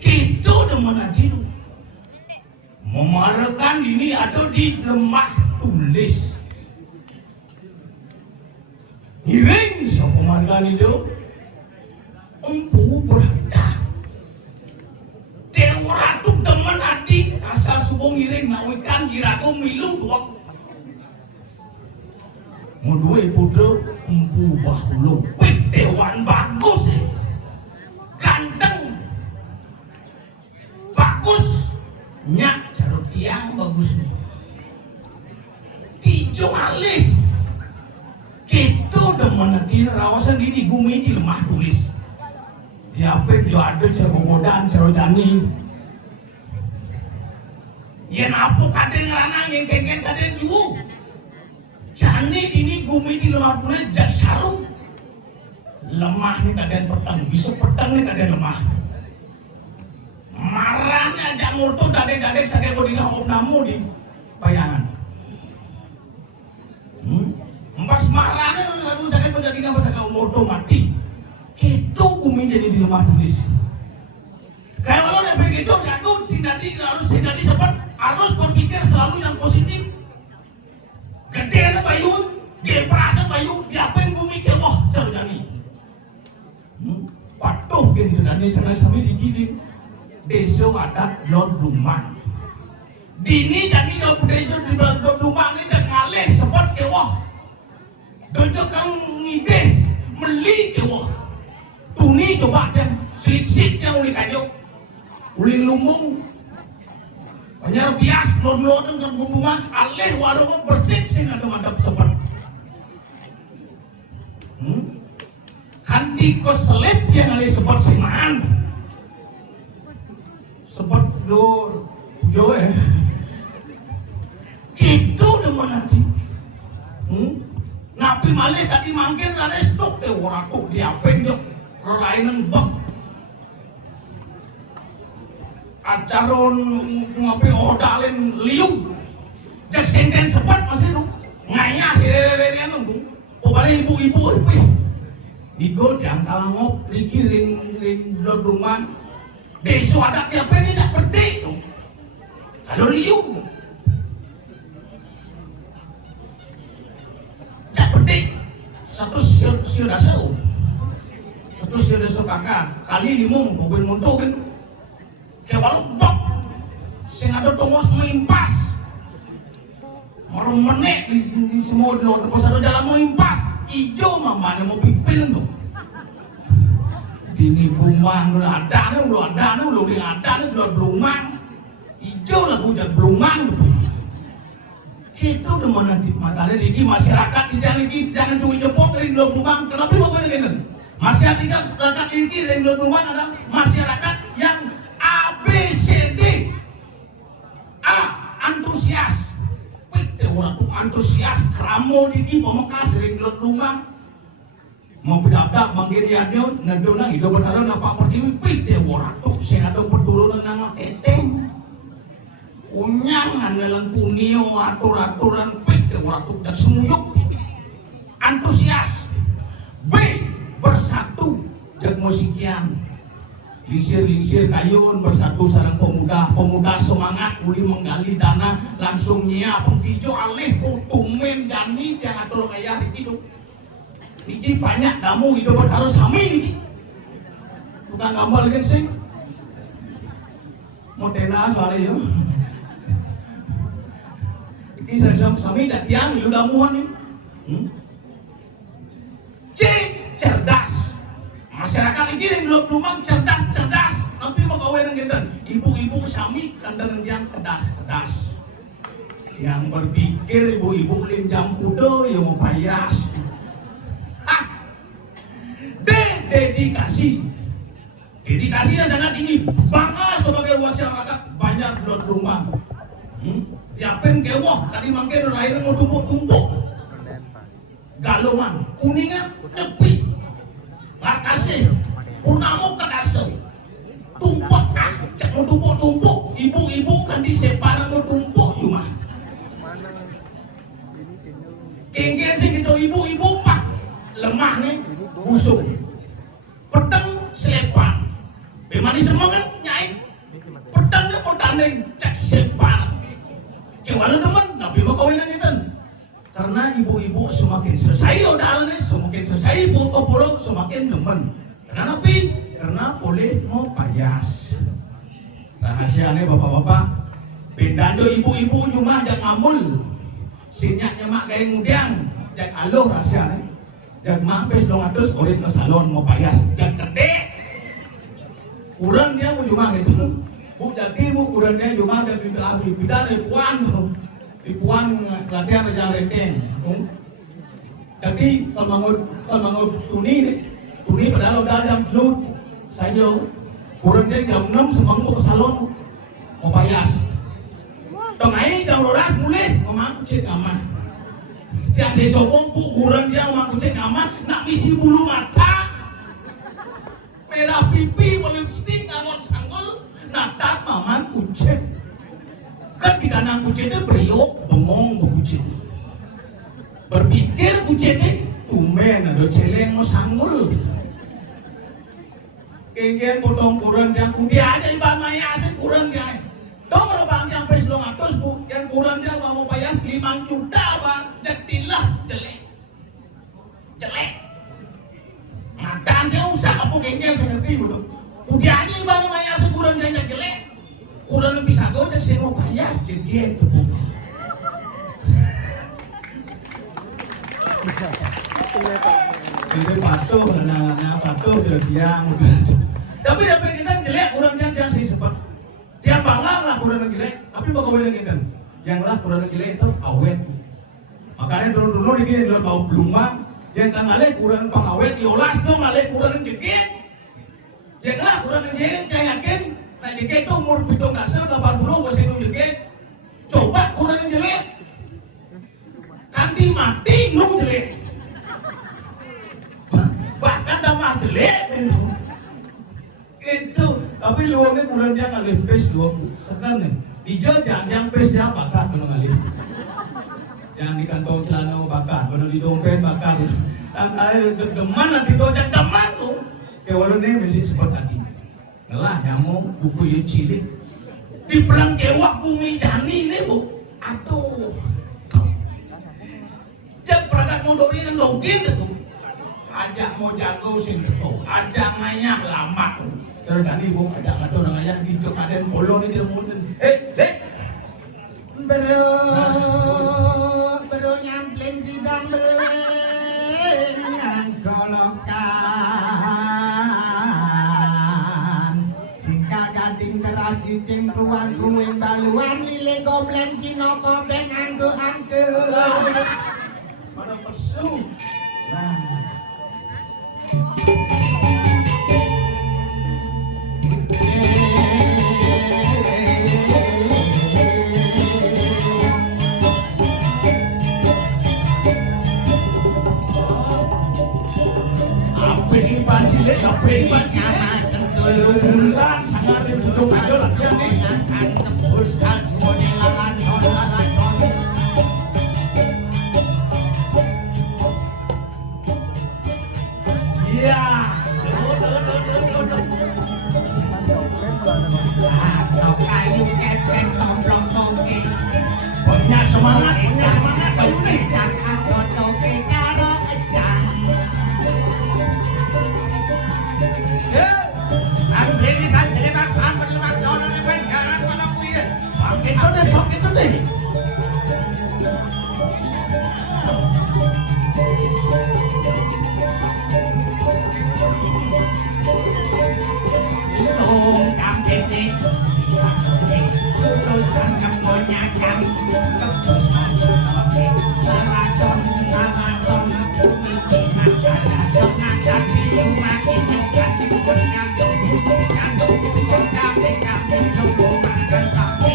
Gitu demen adidu. Memarakan ini ada di lemah tulis. Ngiring sa pemargan itu empu berada. Tewaratu teman adik asal subong ngiring nawikan irago milu dua. Mudue putra empu bahulo. Dewan bagus ganteng bagus nyak carut tiang bagus tijo alih gitu demen di rawasan di gumi di lemah tulis diapain jo ada cara godaan cara jani yen apa kaden ngeranang yang kengen kaden ju jani ini gumi di lemah tulis jak sarung lemah nih kaden petang bisa petang nih kaden lemah marahnya aja ngurtu dadek-dadek sakit kodina hop namu di bayangan empas marahnya lalu sakit kodina pas sakit ngurtu mati itu umi jadi di lemah tulis kayak kalau udah begitu aku sindadi sempat harus berpikir selalu yang positif gede na bayu dia perasa bayu diapain bumi ke wah cari jani patuh gitu dan ini sampai digiling besok ada lord rumah dini jadi jauh besok di lord rumah ini jangan ngalih sepot ke wah dojo kang ngide meli ke wah tuni coba jam selit-selit yang uli kajo uli lumung banyak bias lord dengan hubungan alih warung bersih sing ada madap sepot Kanti ko selip yang ali sebut sinaan. Sebut do yo Gitu demen nanti. Napi malih tadi mangkin ada stok teh orang tuh diapain jok relainan bak. Acaron ngopi odalin liu. Jak senten sepet masih nu ngaya si rere anu. Pobale ibu-ibu euy. Digo jangkal ngop riki ring lodungan. Deso ada tiap ini tak berde tuh. Kalau liu. Tak berde. Satu siu dasau. Satu siu dasau kakak. Kali limung mobil montok kan. Kayak bok. Sing ada tongos meimpas. Orang menek di semua dulu, terus ada jalan mau impas, hijau mamanya mau pipil tuh. Dini belumang, lu ada nih belumang, hijau lah gue jadi belumang. Itu udah mana di matanya lagi masyarakat jangan cuma jepok dari dua belumang, kenapa mau begini? Masyarakat ini dari dua belumang adalah masyarakat yang ABCD, A antusias. Orang tuh antusias kramo diki pamengkas sering gelot rumah mau bedak manggiriannya nandona hidup bertaruh napa pertiwi pite orang tuh sing ada perturunan nama keteng unyang andalan punio atur-aturan pite orang tuh dan semuyuk antusias. B bersatu jag musikian lingsir kayun bersatu sareng pemuda semangat uli menggali dana langsung nyiap pengkijo alih tumen jani jangan tolong ayah hidup ini banyak kamu hidup harus sami ini bukan gambar lagi sih mau tena soalnya yuk ini sering sami tak tiang lu damuan nih C cerdas. Masyarakat ini yang belum rumah cerdas, tapi mau kawin yang gitu. Ibu-ibu sami kandang yang kedas, yang berpikir ibu-ibu jam kudo yang mau payas. Dedikasinya sangat tinggi. Bangga sebagai masyarakat banyak belum rumah. Siapin kewah tadi mungkin lain mau tumpuk, galungan kuningan tepi. Makasih, purnamu kadasem, tumpuk cek mau tumpuk, ibu-ibu kan di separan mau tumpuk cuma. Kenggen sih gitu ibu-ibu pak, lemah nih, busuk, peteng selepan, bemani semangat nyai, peteng mau tanding cek separan. Kewalau teman, nabi mau kawinan gitu. Karena ibu-ibu semakin selesai odalnya, semakin selesai foto-foto semakin demen. Kenapa? Karena boleh mau payas. Rahasianya bapak-bapak, bedanya ibu-ibu cuma jangan ngamul. Sinyaknya mak gaya mudian, jangan aluh rahasianya. Jangan mampis dong atus orang ke salon mau payas, jangan gede. Kurang dia mau cuma gitu. Bu jadi bu kurang dia cuma ada bidang puan tuh. Ipuan latihan aja renteng. Jadi kalau mau tuni padahal udah jam flut saya kurang dia jam 6 semang mau ke salon mau payas. Tengah jam 12 mulai mau mampu cek aman. Jangan saya sombong bu kurang dia mau mampu cek aman nak misi bulu mata merah pipi lipstick angon sanggul natat maman kucek. Kan tidak nang kucetnya beriok, ngomong kucet. Berpikir kucetnya, tumen ada celeng mau sanggul. Kenggen potong kurang yang kudi aja ibang maya asik kurang dia. Dong kalau bang yang pes long atas bu, yang kurang dia mau payas 5 juta bang, jadilah jelek. Makan saya usah apa kenggen saya ngerti bu. Kudi aja ibang maya asik kurang dia jelek. Kurang lebih sago dan saya mau payas jadi itu bu. Jadi patuh terdiam. Tapi kita jelek kurang jangan sih sempat. Dia bangga lah kurang jelek, tapi bagaimana kita? Yang lah kurang jelek itu awet. Makanya dulu di luar bau belumang Yang tangale kurang pengawet diolas tuh ngale kurang jegit. Yang lah kurang jegit kayak yakin. Nah jegit tuh umur 80 masih nu jegit. Coba kurang jelek. Kanti mati nu jelek. Bahkan dah mah jelek itu. Tapi luangnya kurang jangan lepes luang. Sekarang nih hijau jangan pesnya bakat mengalih. Yang di kantong celana bakat, baru di dompet bakat. Dan air deman nanti dojak deman tuh. Kayak walau nih mesti seperti tadi. Ngelah nyamuk buku yang cilik. Di perang kewah bumi jani ini bu. Aduh. Jak peragat modorin yang login itu. Ajak mau jago sing tuh. Ajak ngayah lama tuh. Terus tadi bu ajak ngatur orang ngayah di cekaden polo nih dia mungkin. Bro nyampleng sidang belengan kolokan singka gading terasi cempuan kuing baluan lile gombleng cino kopeng angke Mana pesu. Nah. Apa sentul bulan sangat dibutuh saja latihan nih akan tembuskan jumoni lalaton Iya. Atau kayu kepeng tomplong toke Punya semangat kayu nih. Cakap toke karo ecang Santri maksaan berlemaksono nih pengaran manok kuya Pakai itu deh. Ilung kampete Utusan kemonyakan Kebus mojo toke Laladon Kumikinan Kaladon Ngadat biung makin Nyokat Dibun nyantung Nyantung Bukor kape Nunggu makan sapi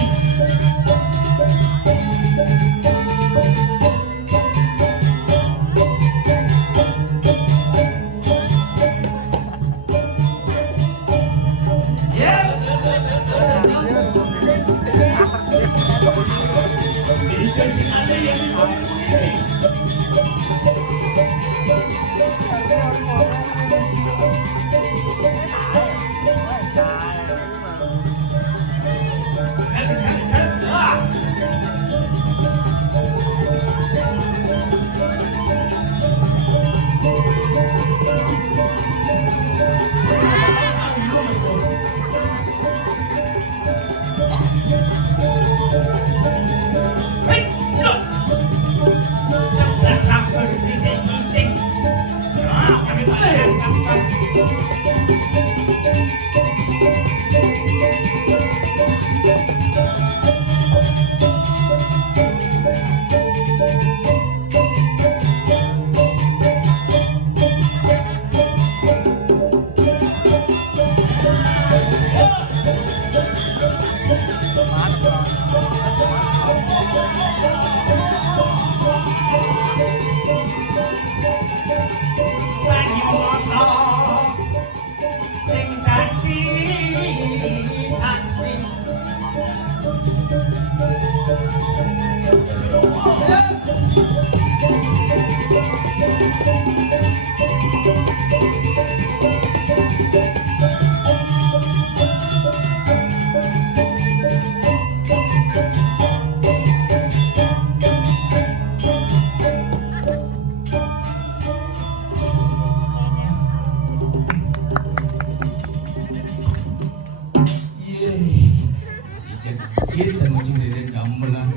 Kita macam dia gamelan.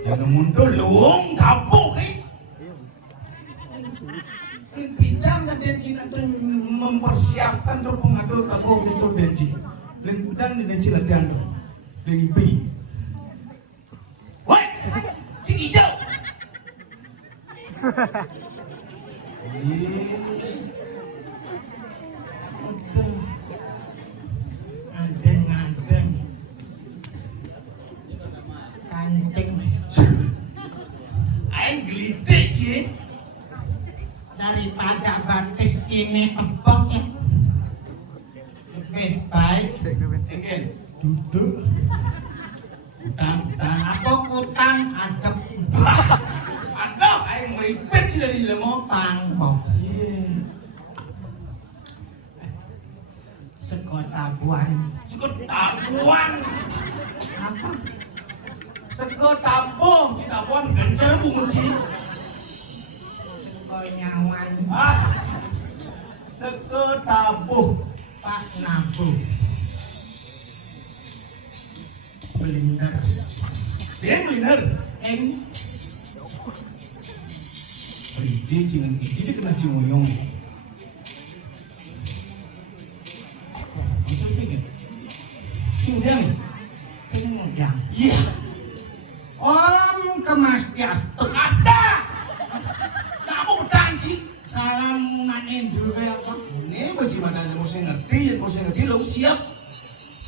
Yang muncul luang kapuk si pinjam kan dia Cina tu mempersiapkan untuk pengatur kapuk itu benci. Dan dia Cina tiando. Dengan pi. Woi, si hijau. Adeng-adeng kancing aing gelitik ye daripada batis cine tepok ya lebih baik Egen duduk utang apa kutang adep ada aing meripet sih dari jelema pangpo iya sego tabuan cukup tabuan apa sego tabung di tabuan gencer bungun sih sego nyawan sego tabuh pak nabu blender dia blender eng Ide jangan ide kena cimoyong. Bisa pengen. Sindang. sing Iya. om kemas diastuk Ada. Kamu janji. salam manindu apa Ini masih mana mau saya ngerti, mau saya ngerti dong siap.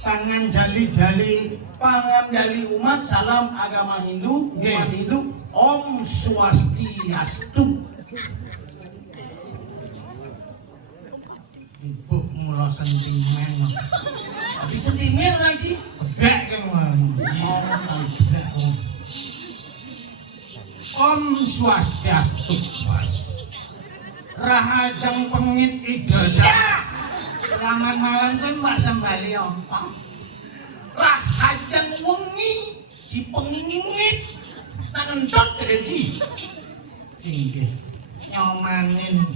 pangan jali-jali Pangan jali umat, salam agama Hindu, umat Hindu, Om Swastiastu. ibu mula sentimen Di sentimen lagi. bedek kan om swastiastu rahajeng pengit idoda selamat malam kan mbak sembali apa Rahajang wengi, si pengingit, nangendot kedenci. inggih nyomanin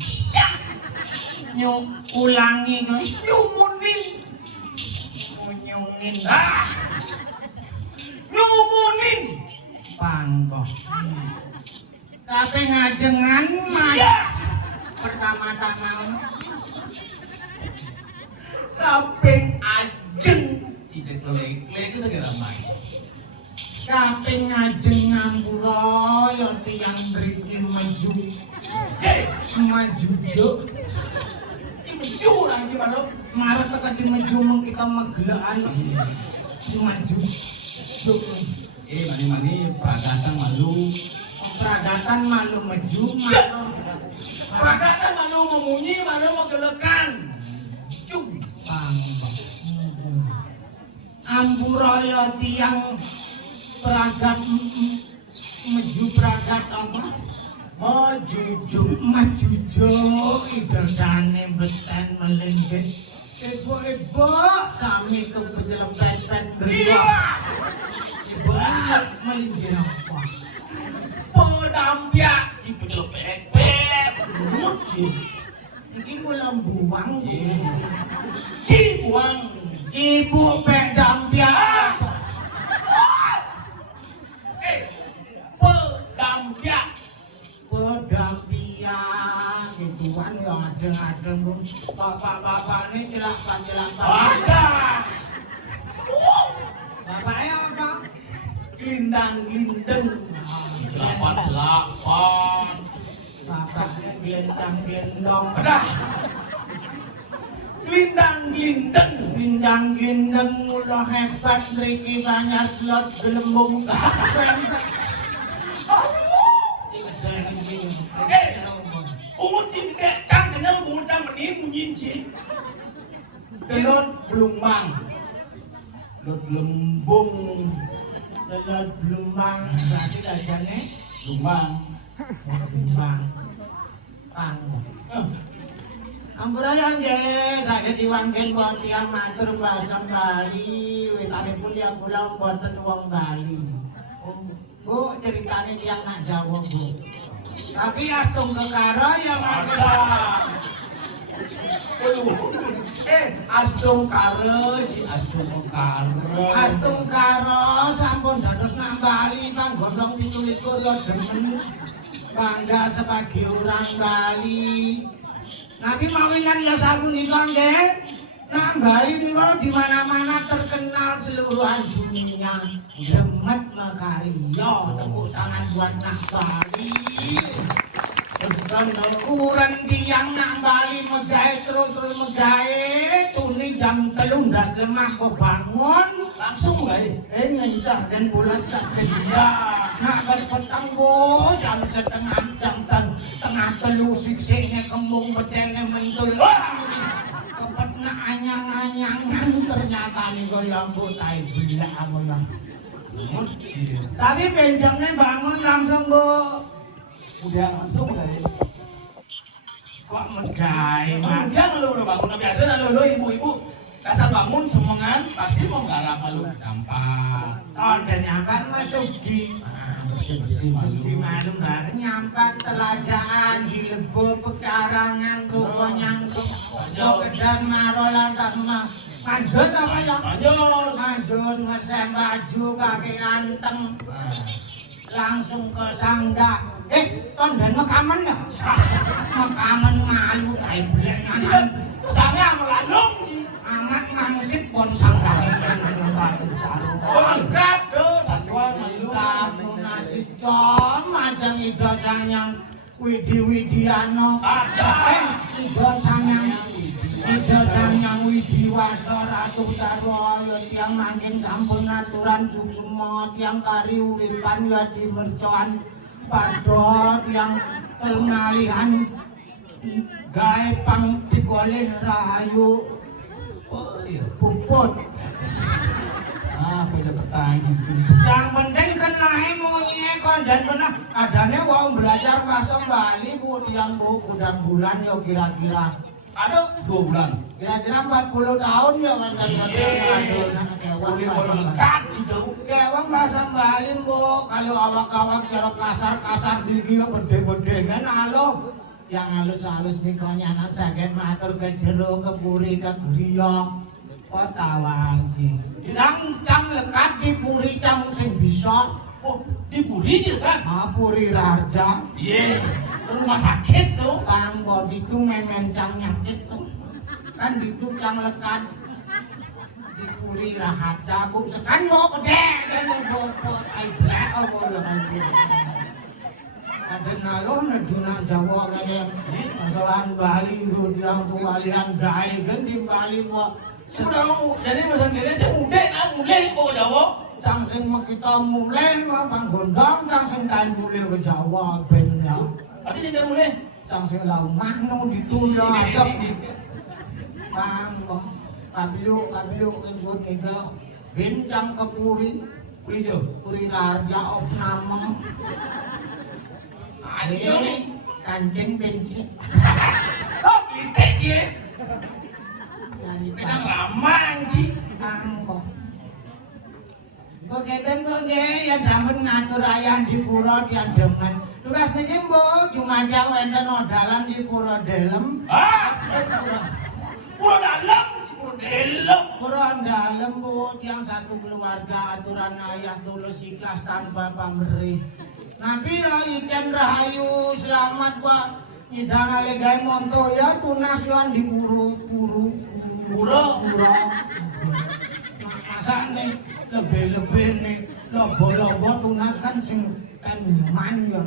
ulangi kan Nyumunin. nyungin Nyumunin. pangko tapi ngajengan mah Ya. pertama-tama Kaping ajeng. Tidak lelek-lelek itu segera main. kaping ngajeng ngambura ya tiyang mriki maju Hei, maju juk ini jurang gimana? marah tekan di maju mung kita megelekan maju juk Mani-mani peragatan malu. peragatan malu maju Ya. marah Peragatan malu memunyi, malu megelekan. Cuk. amburaya tiang peragat meju peragat apa Majuju. majujo idodane beten melinggih ibu sami kepejelepet-pet Iya. ibu melinggih apa Pedampiak. Si pecel pek-pek. Muci. iki mula buang Ci buang. ibu pek dampiak Pedampiak. pedampiak gituan ya adeng-adeng bung bapak-bapak ini celaka-celaka Ada. bapaknya apa? Lindang-lindeng. Delapan. bapaknya gelendang-gelendong Ada. Lindang-lindeng. lindang-lindang mula hebat mriki banyak slot gelembung Ungu cinta cang kenal ungu cang menin munyin ci. Telot belumang. Lot lembung telur blumang berarti gajahnya lumang. blumang pang Ampuraya nggih, saged diwangken buat tiyang matur basa Bali, witanipun ya kula mboten wong Bali. Bu, ceritane tiyang nak Jawa, Bu. Tapi astung kekara ya Ada. Astung kare, si astung kare. Astung karo sampun dados nang Bali panggondong 17 ya demen bangga sebagai orang Bali. Nabi mawinan ya sapunika nggih. Nang Bali niku di mana-mana terkenal seluruh dunia. Jemet makarya, tepuk tangan buat Nak Bali. Kurang tiang nak bali megahe terus megahe tuni jam 3 ndas lemah kok bangun langsung gawe. Ngencah dan bulas kas dia nak petang bo jam setengah jam tengah 3 siksiknya kembung bedene mentul kepet nak anyang-anyangan ternyata nih kaya mbok tai belak apa ya. Tapi benjamnya bangun langsung bu. Udah langsung gawe. Kok megai Emang dia kalau udah bangun biasa lo ibu-ibu kasar bangun semongan pasti mau garap lu gampang. dan nyampat masuk di Bersih di mana bareng nyampat telajaan di lebo pekarangan toko nyangkuk kedas maro lantas manjus apa ya? Manjus ngesen baju pakai anteng langsung ke sangga tondan mekaman ya? Mekaman malu tai belengan Sangnya melalung amat mangsit pon sangga Angkat tuh Tatuan kamu nasi com ajang ida sanyang widi-widiano ida sanyang widiwasa ratu sarwaya tiang mangking sampun aturan suksuma tiang kari uripan ya dimercoan padha tiang pengalihan gawe pang pikoleh rahayu puput beda pertanyaan yang penting kenae munyi kondan bener adane wong belajar bahasa Bali bu tiang bu kudang bulan yo kira-kira ada 2 bulan kira-kira 40 tahun ya kan kewang bahasa Bali bu kalau awak-awak cara kasar-kasar digi bede-bede kan alo yang halus-halus nih konyanan sakit matur ke jero ke puri ke griya Tawang sih. Cang lekat di puri cang sing bisa. Di puri kan? Puri Raharja. Iya. Rumah sakit tuh. Pang bodi tuh men cang nyakit tuh. Kan itu cang lekat di puri Raharja. Bu sekan mau gede dan mau ai blek apa ya kan sih. Ada naloh najuna Jawa kaya masalahan Bali lu diang tuh walian gawe kan di Bali buat sudah mau jadi bahasa Indonesia mulai kok Jawa cang sing kita mulai bang gondong cang sing kain mulai ke Jawa ben ya tadi sing mulai cang sing lau mahno ditunda adep bang kabilu insur nigel bincang ke puri puri Raharja opname ayo kancing bensin pitik ya Pinang ramang ki angko. Bogeten boge ya jamun ngatur ayah di pura tiang demen. Tugas niki mbok cuma jauh enten odalan di pura delem. Pura dalem, pura delem. Pura dalem bu tiang satu keluarga aturan ayah tulus ikhlas tanpa pamrih. Nabi Ijen Rahayu selamat pak. Idang alegai monto ya tunas lan di puru. Masa nih lebih nih lobo tunas kan sing kan man ya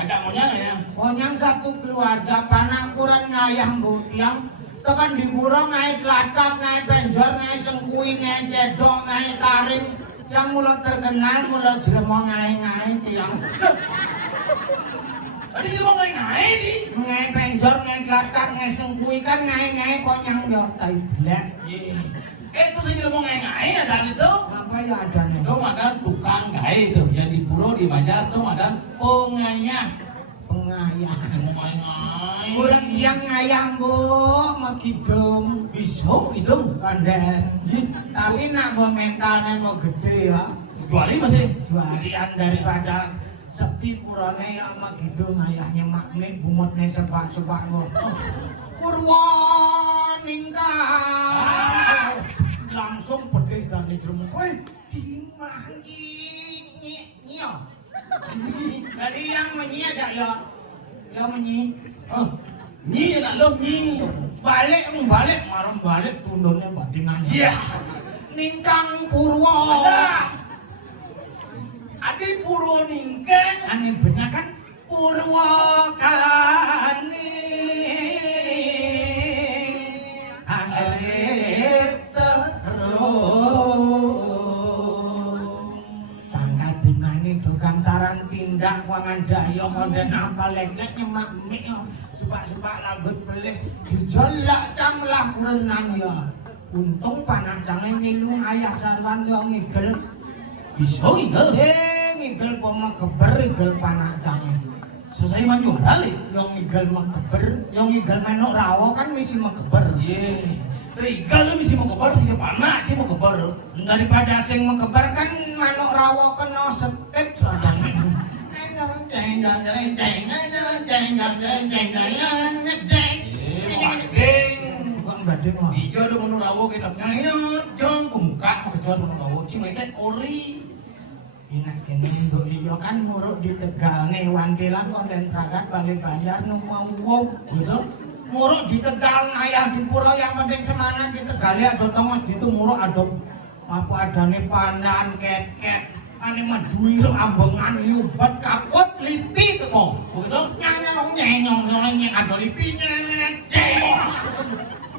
ada monyang ya monyang satu keluarga panak kurang ngayah bu tiang tekan di burung ngai kelakap ngai penjor ngai sengkui ngai cedok ngai taring yang mulut terkenal mulut jeremong ngai tiang tadi kita mau ngai di ngai penjor ngai kelakap ngai sengkui kan ngai konyang yo tai blek itu sih kita mau ngai ada itu apa ya ada nih itu ada tukang gai tuh yang di Puro di Banjar tuh ada pengayah ngai kurang yang ngayang bu mau kidung bisa gitu kandang tapi nak mau mentalnya mau gede ya kecuali masih jualian daripada sepi purane yang mah gitu ngayahnya makne bumutnya sebak-sebak lo Purwaningka langsung pedih dan dijerumuk weh dimang nyio dari yang menyi ada ya menyi nyi nak lo nyi balik marem balik tundonnya batingan iya ningkang purwa ada Adi Purwaningka aneh bener kan Purwakane angrep terus sangka dimane tukang saran tindak wangan daya konden apa lek-lek nyemak mik supak-supak lambut pelih dijolak canglah urenan ya untung panacangnya ngilu ayah sarwan yo ngigel Bisa ngigel. ngigel poma geber ngigel panacangnya Selesai maju kali. yang ngigel megeber, yang ngigel menok rawo kan mesti megeber. Ye. Rigal mesti mau kebar sih panak sih mau kebar. Daripada sing megeber kan menok rawo kena setip sadane. Badeng ijo do menurut rawo kita nyanyi jong kumka mau kejar menurut rawo sih mereka ori. Enak kene nduk iya kan muruk di Tegal nih wantilan konten pragat balik Banjar nu mau wong gitu. Muruk di Tegal ayah di pura yang penting semangat di Tegal ya do tongos ditu muruk ado apa adane pandan ket-ket ane maduir ambengan liubat kaput lipi teko. Begitu nyanyong ado lipinya.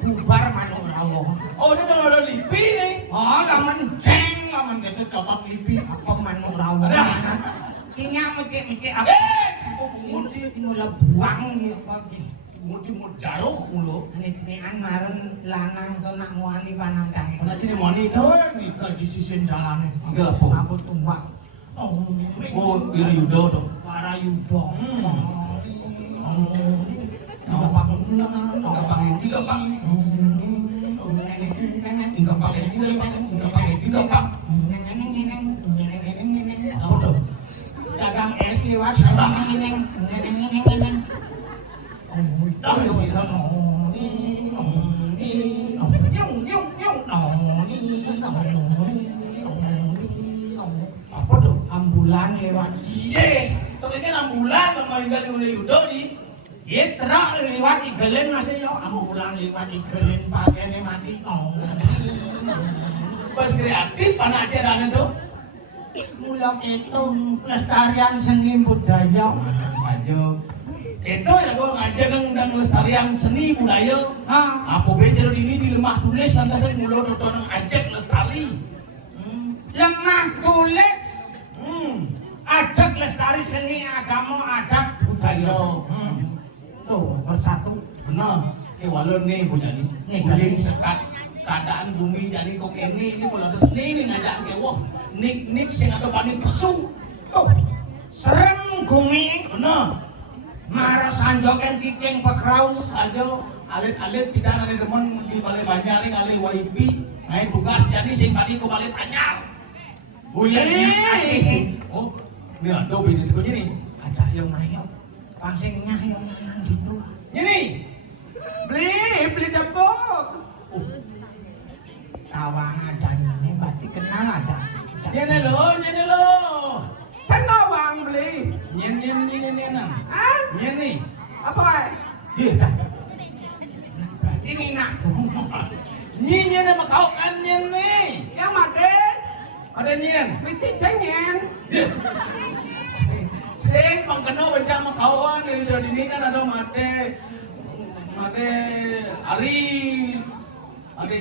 Bubar manuk rawo. Oh ini kalau ada lipi nih. Oh laman jeng laman gitu cotok lipi apa manuk rawo. Cinya mecek-mecek apa? Muti Mula buang dia apa ki? muti jaruh mulu. Ini cinian maren lanang tuh nak muani panandang. Pernah sini moni itu? Nikah di sisi jalan nih. Enggak apa. Aku tumbak. Oh ini Yudo dong. Para Yudo. Dagang es lewat Apa tuh? ambulan lewat Iye, pokoknya ambulan sama juga Yudo di. Ye terak liwat igelen masih yo ambulan liwat igelen pasiennya mati. Pas kreatif anak ajaran itu. Mula itu pelestarian seni budaya Saja. Itu ya gua ngajak dan lestarian seni budaya. ah Apa becer ini di lemah tulis nanti saya mulo nonton ajak lestari. lemah tulis Ajak ajak lestari seni agama adat budaya tuh bersatu benar. Walon nih bu jadi. Nih, Guling jadi. sekat keadaan bumi jadi kok ini kalau terus ini ngajak ke wah nik sing ada panik pesu. tuh serem gumi Benar. marah sanjoken cicing pekraun Saja alit-alit kita nanti temen di balai banyak nih kali WIP naik tugas jadi sing tadi ke balai banyak. Oh, ini ada bini itu gini. kaca yang naik pangsingnya yang gitu Ini. beli debok tawang ada ini berarti kenal aja Ini lo. saya tawang beli Nyen. ah Nyen nih. apa Iya. ini nak Nyen sama kau kan nyen nih. yang mati Ada nyen. mesti senyen Sing pangkeno bencana kawan dari ini kan ada mate Ari. Ada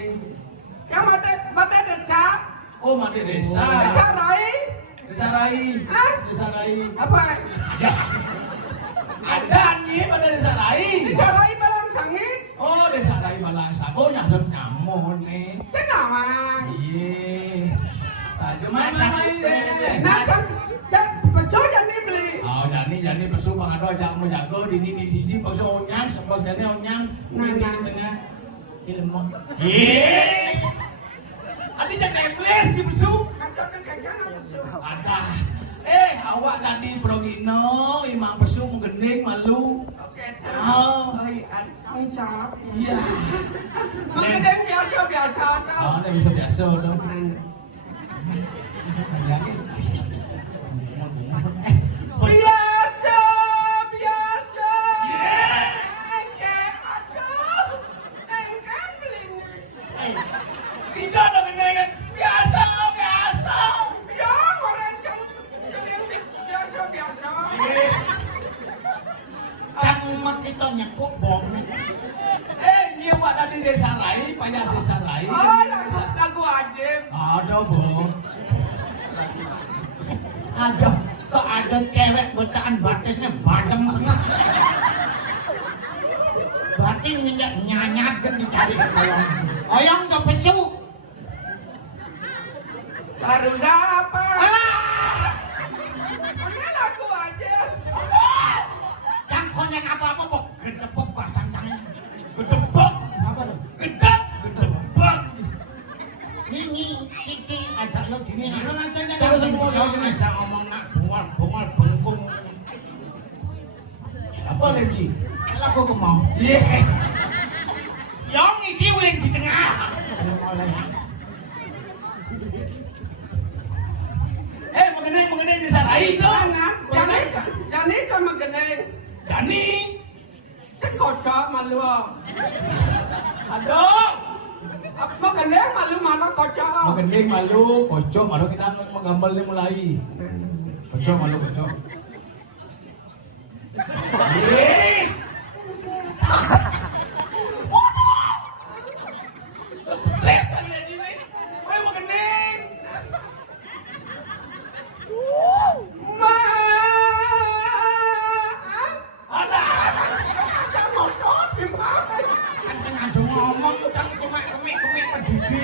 yang mati decak oh mate desa. decak rai Desa Rai. Hah? Desa Rai. apa Ya. Ada nih pada Desa Rai. decak rai balang sangit Oh Desa Rai Malang Sago nyasut nyamun nih. cenawang Iya. Saja main deh. nah can besok jadi beli Oh jadi pesu bang ado ajak mau jago di sisi pesu onyang sepos jadi onyang Nah, di nah. tengah. ilmu Iya. Adi jangan nebles di pesu. kacau kan besok Ada. Awak tadi Brogino, imang pesu menggending malu. oke Oh. Aisyah Iya. mungkin biasa Oh, ini bisa biasa dong. biasa Yeah. engke aduh engke beli nih Tidak dong ini kan biasa. ya orang kan biasa kayak si Sarai. Oh, lagu Ajib. Ada, Bang. Aduh, kok ada cewek betaan batisnya badeng setengah. Berarti nyanyat kan dicari ke kolong. Oyong ke pesu. Karuna apa? Ini lagu Ajib. Cangkon yang apa-apa kok gedebek pasang tangan. Gedebak. Apa tuh? Gedebak. Ini cici ajak lo dini. Lu lancengnya Jangan semua semua gini. ajak ngomong nak bungal bengkung. Apa Lenci? Lagu aku mau. Iya. Yang isi uling di tengah. Mengenai ni Sarai itu. Mana? Yang ini kan maganing. Dani. Saya kocok malu. Aduh. Maganing malu mana kocok. Mengenai malu, kocok, malu kita menggambar dia mulai. Kocok malu, kocok. Stres kalian ini. Mengenai. Kan sengaja ngomong cang kemik pedidi.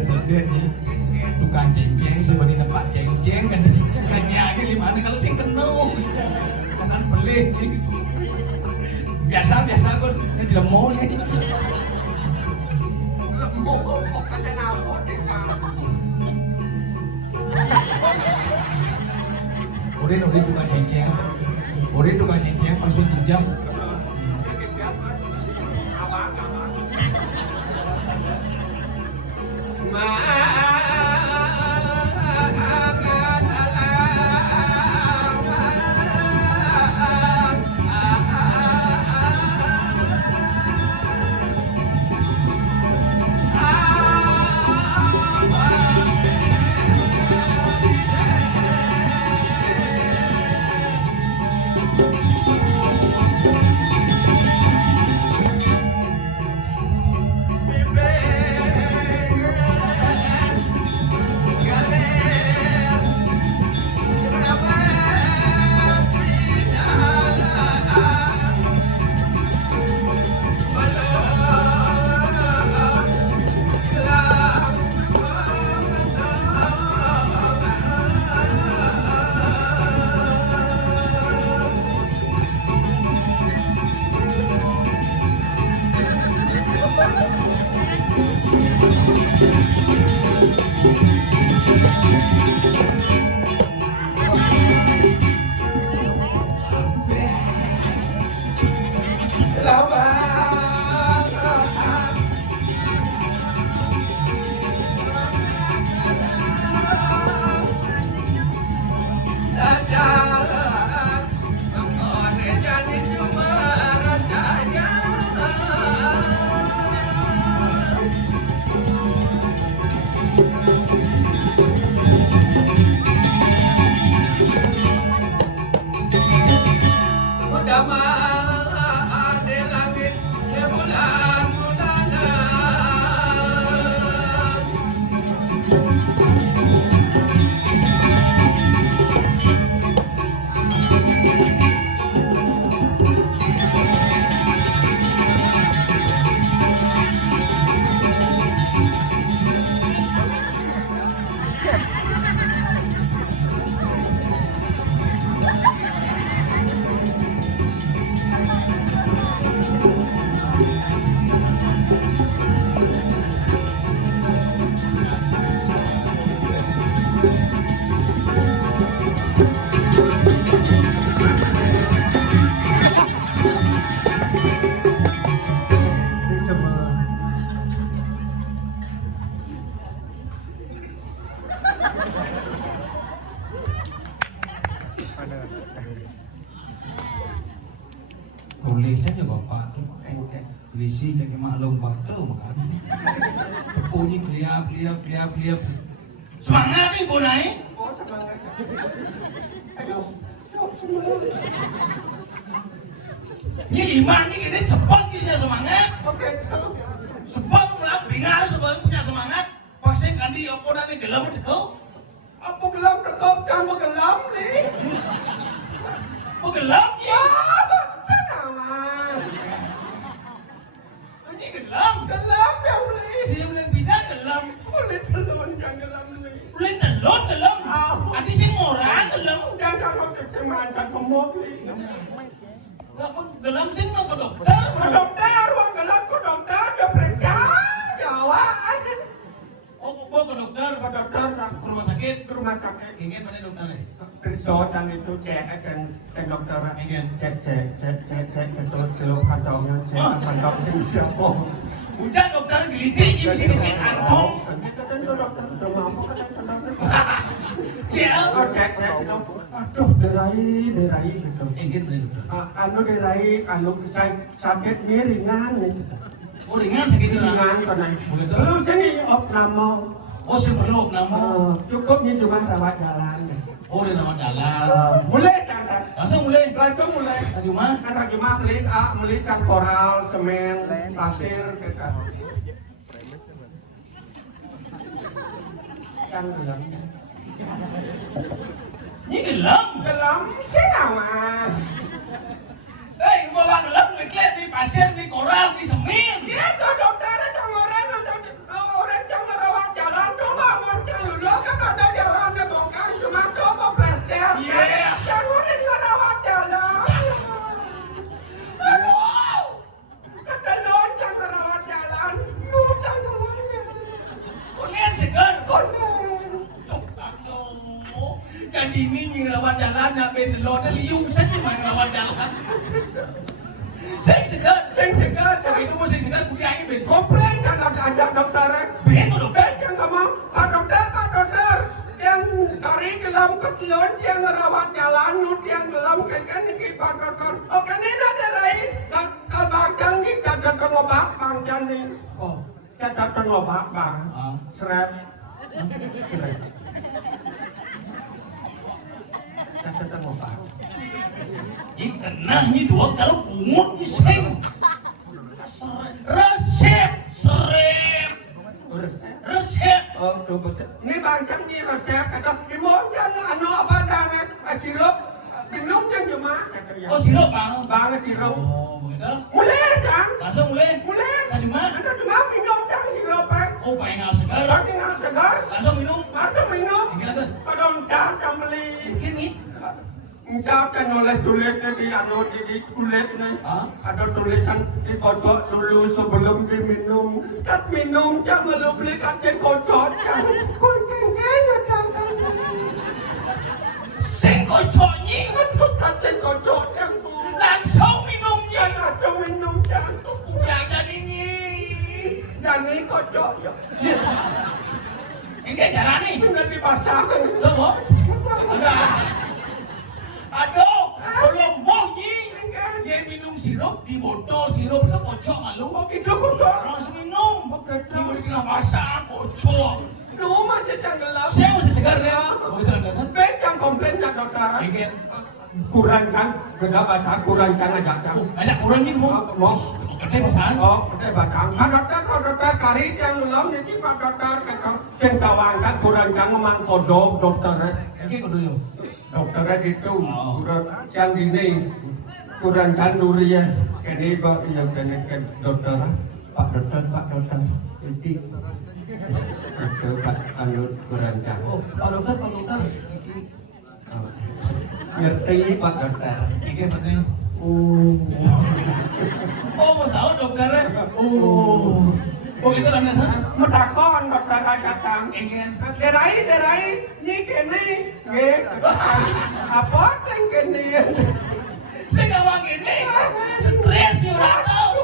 Serden nih tukang cengkeng seperti tempat cengkeng kan lagi gimana kalau sing penuh makan pelit nih biasa gue ini tidak mau nih Kok ada ngapa deh Pak? udah tukang cengkeng langsung pinjam Polisi jadi maklum waktu makan. Bunyi liap. Semangat ibu naik. Oh, semangat. Ayo. Semangat. Ini 5 ini kita sepon kisah semangat. Oke. Sepon mulai bingar sepon punya semangat. Pasti ganti apa nanti gelam dekau. Apa gelam tekop kamu gelam nih? Oh gelam ya. Kenapa? Ini gelam. Gelam yang beli. Dia bilang bidang gelam. Boleh telur yang gelam beli. Boleh telon gelam. Adi sing orang gelam. Jangan kau kesemangat kamu beli. Gelam sing mau ke dokter. Dokter, ruang gelam ke dokter, dia periksa. Jawab. Oh, mau ke dokter. Ke dokter, Ke rumah sakit. ke rumah sakit. Ingin pada dokter ya. Periksa dan itu cek akan dokter. Ingin. Cek celup kantongnya, cek kantong sing siapa. Hujan dokter gilitik di sini cek kantong. Kita kan dokter sudah mampu kan dokter. Cek. Oh, cek itu. Aduh, derai gitu. Ingin pada dokter. Anu derai, anu sakit ini ringan nih. Oh ringan segitu lah. Ringan karena Begitu. lu sini opname. Oh saya perlu nama. Cukup nih cuma rawat jalan. Oh di nama jalan. Mulai kan? Langsung mulai. Langsung mulai. Tadi mah. Antara cuma beli kan koral, semen, pasir, kita. Kan gelam. Ini gelam. Gelam, siapa? Bawa gelam ngeklet di pasir, di koral, di semen. Itu dokter yang orang yang merawat jalan tuh bangun dulu kan ada jalannya bukan cuma coba plaster. Iya. Yang orang merawat jalan. Ketelon yang merawat jalan, lu yang jalannya. Kunin segar. Konen. Aduh. Jadi ini ngerawat jalan, ngapain delon, liung saja main ngerawat jalan. Saya segar. Tapi itu mesti segar kuliah ini ben. Komplain kan ada dokter. Ben dokter. Yang kamu, Pak dokter. Yang kari gelam ketelon yang merawat jalan, nut yang gelam kan ini Pak dokter. Oke ini ada rai. Kalbacang ini catat pengobak bangjan nih. Oh, catat pengobak bang. Serep. Catat pengobak. Ini kena ini dua kalau pungut ini sing. Resep. Resep. Oh, tuh resep. Ini bangjan ini resep. Kata, imonjan anu apa dana sirup. Minum yang cuma. Oh sirup bang. Bang sirup. Oh begitu. Mulai kan? Langsung mulai. Tadi mah. Ada cuma minum yang sirup. Oh pengen segar. Tapi nggak segar. Langsung minum. Masuk minum. Ini atas. Padahal cat yang beli. Ini. Cat kan oleh tulisnya di anu di kulitnya. Hah? Ada tulisan dikocok dulu sebelum diminum. Cat minum jangan lu beli kacang kocok. Kuncingnya jangan. Sing kocoknya. Aduh kacang kocok yang Langsung minumnya. langsung minum jangan. Jangan ini. Jangan kocok ya. Ini cara nih. Sudah dipasang. Tunggu. Aduh, belum bongi. Dia minum sirup di botol sirup itu kocok malu. Oh itu kocok. Langsung minum. Dia kena basah kocok. Lu masih tenggelam. Saya masih segar ya. Oh itu ada san. Becang komplainnya dokter. Ingin. Kurang can, geda basah kurang can aja can. Ada kurang nih mau. Mau. Oke pesan. Oh, gede basah. Pak dokter kari yang lem ini Pak dokter kata sing kawang kan kurang can memang kodok dokter. Ini kudu yo. Dokternya gitu. Kurang can ini kurang can duri ya. Ini kok yang kena dokter. Pak dokter. Ini dokter Pak anu kurang can. Oh, Pak dokter. Ngerti Pak dokter. Ini penting. Oh, masalah dokternya. Oh, itu namanya san. Medakon dokter datang. Ingin. Derai, ni kene, apa yang kene? Saya nggak mau gini. Stres ya udah tahu.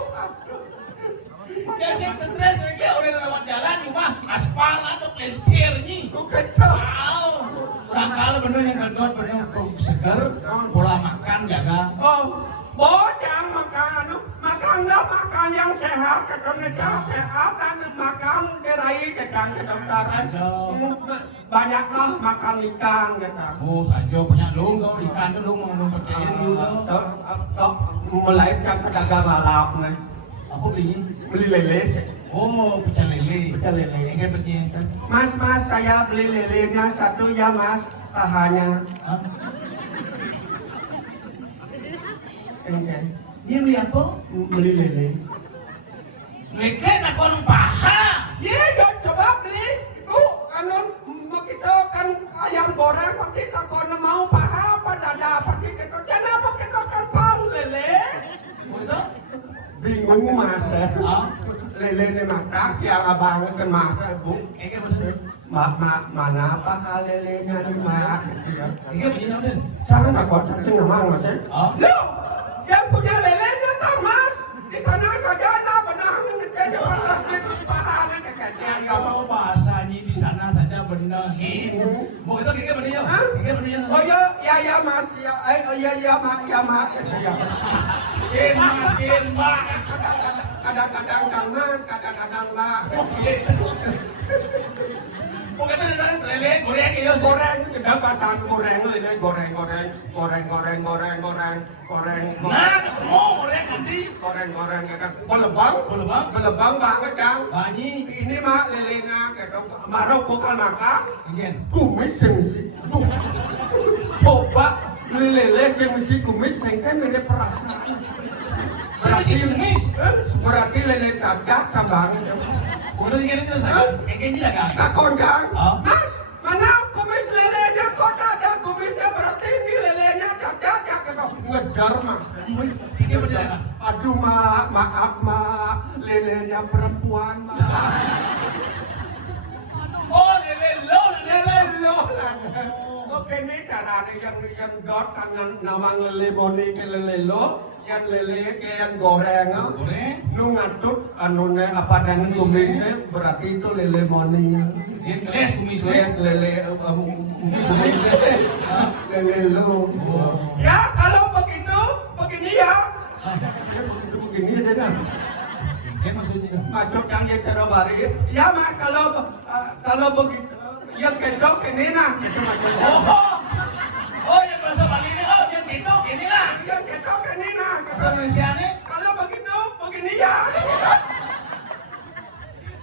Ya sih stres mereka udah lewat jalan cuma aspal atau plestir nih. Bukan tahu. Wow. Sangkal bener yang gedot bener segar. Pola makan jaga. Oh, bojang makan makan yang sehat, katanya sehat, dan makan gerai kecang ke dokter. Banyaklah makan ikan, kata. Oh saja banyak dong kau ikan tu dong mengandung protein dulu. Melainkan pedagang lalap nih. Apa beli? Beli lele. Oh pecel lele. Pecel lele. Enggak begini. Mas, saya beli lelenya satu ya mas, pahanya. Enggak. Dia beli apa? Beli lele. Lele nak kau paha. Iya, ya coba beli. Ibu, kan begitu kan ayam goreng pasti tak kau mau paha apa dada pasti kita. Jangan apa kita kan pang lele. Betul? Bingung mas. Lele ni makan siang abang kan mas bu. Enggak betul. Mana paha lelenya ni mak. Enggak begini apa? Jangan tak kau cacing nama mas. No, yang punya lelenya tak mas. Di sana saja ada benang jadi orang paha ni kekecian. Kalau bahasanya di sana saja benahi. Mau itu enggak benih? Enggak benih. Oh ya mas, ya mak. Mak. Kadang-kadang kang mas, kadang-kadang mak. Mau kita datang lele goreng ya. Goreng, kita bahasa goreng lele goreng. Nah, mau goreng nanti. Goreng kan. Belebang banget kang. Banyi. Ini mak lelenya, kita marah kokal makan. Ingin. Kumis semisi. Coba lele semisi kumis, tengken ada perasaan. Berarti lele cacat cabang. Udah segini sudah saya. Kayaknya tidak kan? Takon kan? Mas, mana kumis lelenya kok ada kumisnya berarti ini lelenya cacat ya kita ngejar mas. Ini benar. Aduh maaf lelenya perempuan mak. Oh lele lo. Oke ini caranya yang dot tangan nawang lele boni ke lele lo. Yang lele ke yang goreng, nu ngatut anunya apa dan kumisnya berarti itu lele moninya. Dia keles kumisnya. Lele lo. Ya kalau begitu begini ya. Begini aja kan. Kayak maksudnya. Masuk yang cara bari. Ya mak kalau begitu yang kedok ini nah. Oh yang bahasa Bali ini yang kedok ini lah. Yang kedok ini nah. Bahasa Indonesia ini. Kalau begitu begini ya.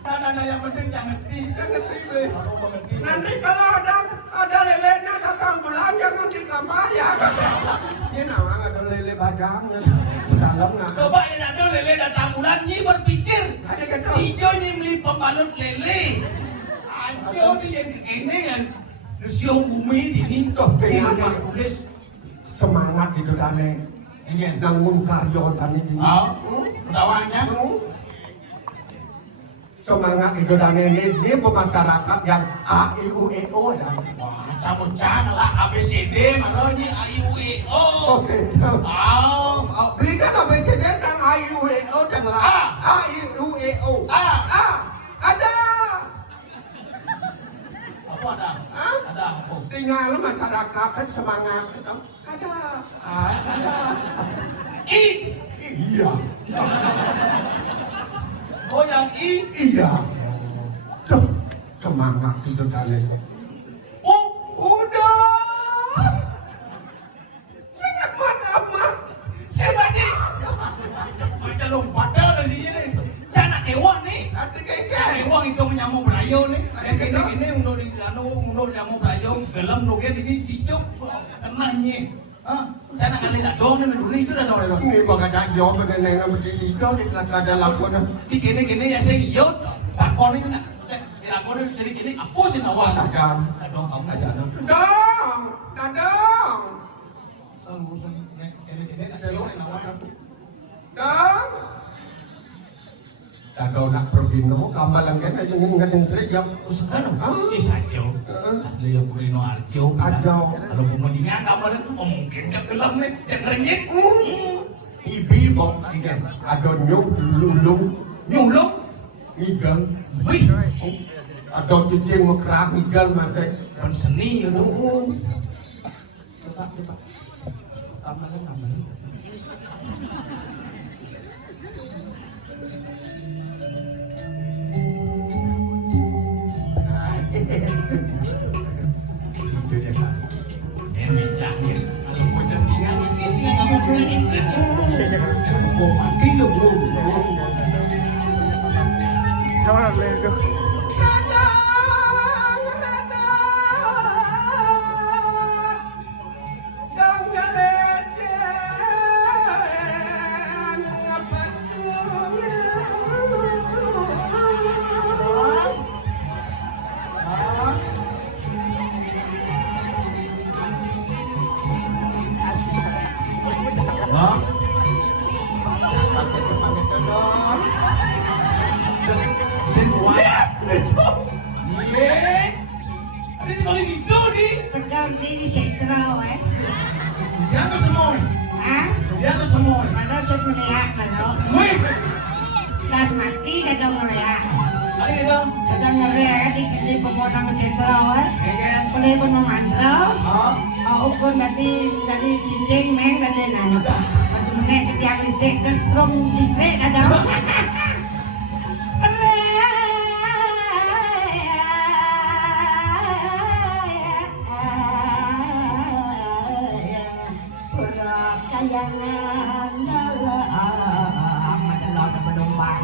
Nah, yang penting jangan ngerti be. Nanti kalau ada lelenya datang bulan jangan dikamar ya. Ini nama ada lele bajang dalam nah. Coba yang ada lele datang bulan ni berpikir. Ada kedok. Hijau ni beli pembalut lele. Ajo ni yang ini kan. Siung bumi ini Toh dengan dengan tulis semangat itu dane. ingin Nangun karyo tani ini. Tawanya Semangat itu dane ini masyarakat yang A I U E O ya. wah campur-campur lah ABCD makanya AIUEO. Gitu. Oh, Belikan ABCD yang A I U E O yang lah. A I U E O. Ada. apa ada? Ada apa? Tinggal masyarakat kan semangat. Ada. I. Iya. Oh yang I. Iya. Tuh, semangat itu tadi. Udah. Sangat amat. Siapa sih? Macam lompat dari sini nih. Jangan hewan nih. Ada kayak Hewan itu menyamuk belayu nih. Yang ini untuk nyamuk belayu. Dalam nugen ini dicuk kenanya. Jangan kali tak dong nih dulu itu dah dong. ini bakal jauh ke nenek begini itu ada lakon. Di gini ya saya hijau. Takon ini nak. Takon ini jadi gini. Apa sih nawar? Tajam. Dong kamu Aja dong. Dadong. Selalu gini ada yang nawar. Dong. Dadong nak pergi no kamalan kan aja ngin kerja. Sekarang saja. Ada yang Purino Arjo. Ada. Kalau pemenangnya kamalan mungkin tak gelam nih. Tak kerenyit. Ibi bok ada nyulung ngigal. Wih. Ada cincin mekrah ngigal masih. Kan seni itu. Coba. Kamalan. ledo. Sing kuat. Iya. Ini kalau gitu di. Tegang di sentral Dia ke semua. ah Dia ke semua. mana saya melihat mana Wih. las mati kadang melihat Hari itu. kadang melihat di sini pemotongan sentral Kayaknya. boleh pun memantau Oh. ukur dari cincin meng dari nang waktu mengenai ketiak listrik ke strom listrik ada kayangan dalam adalah penumpang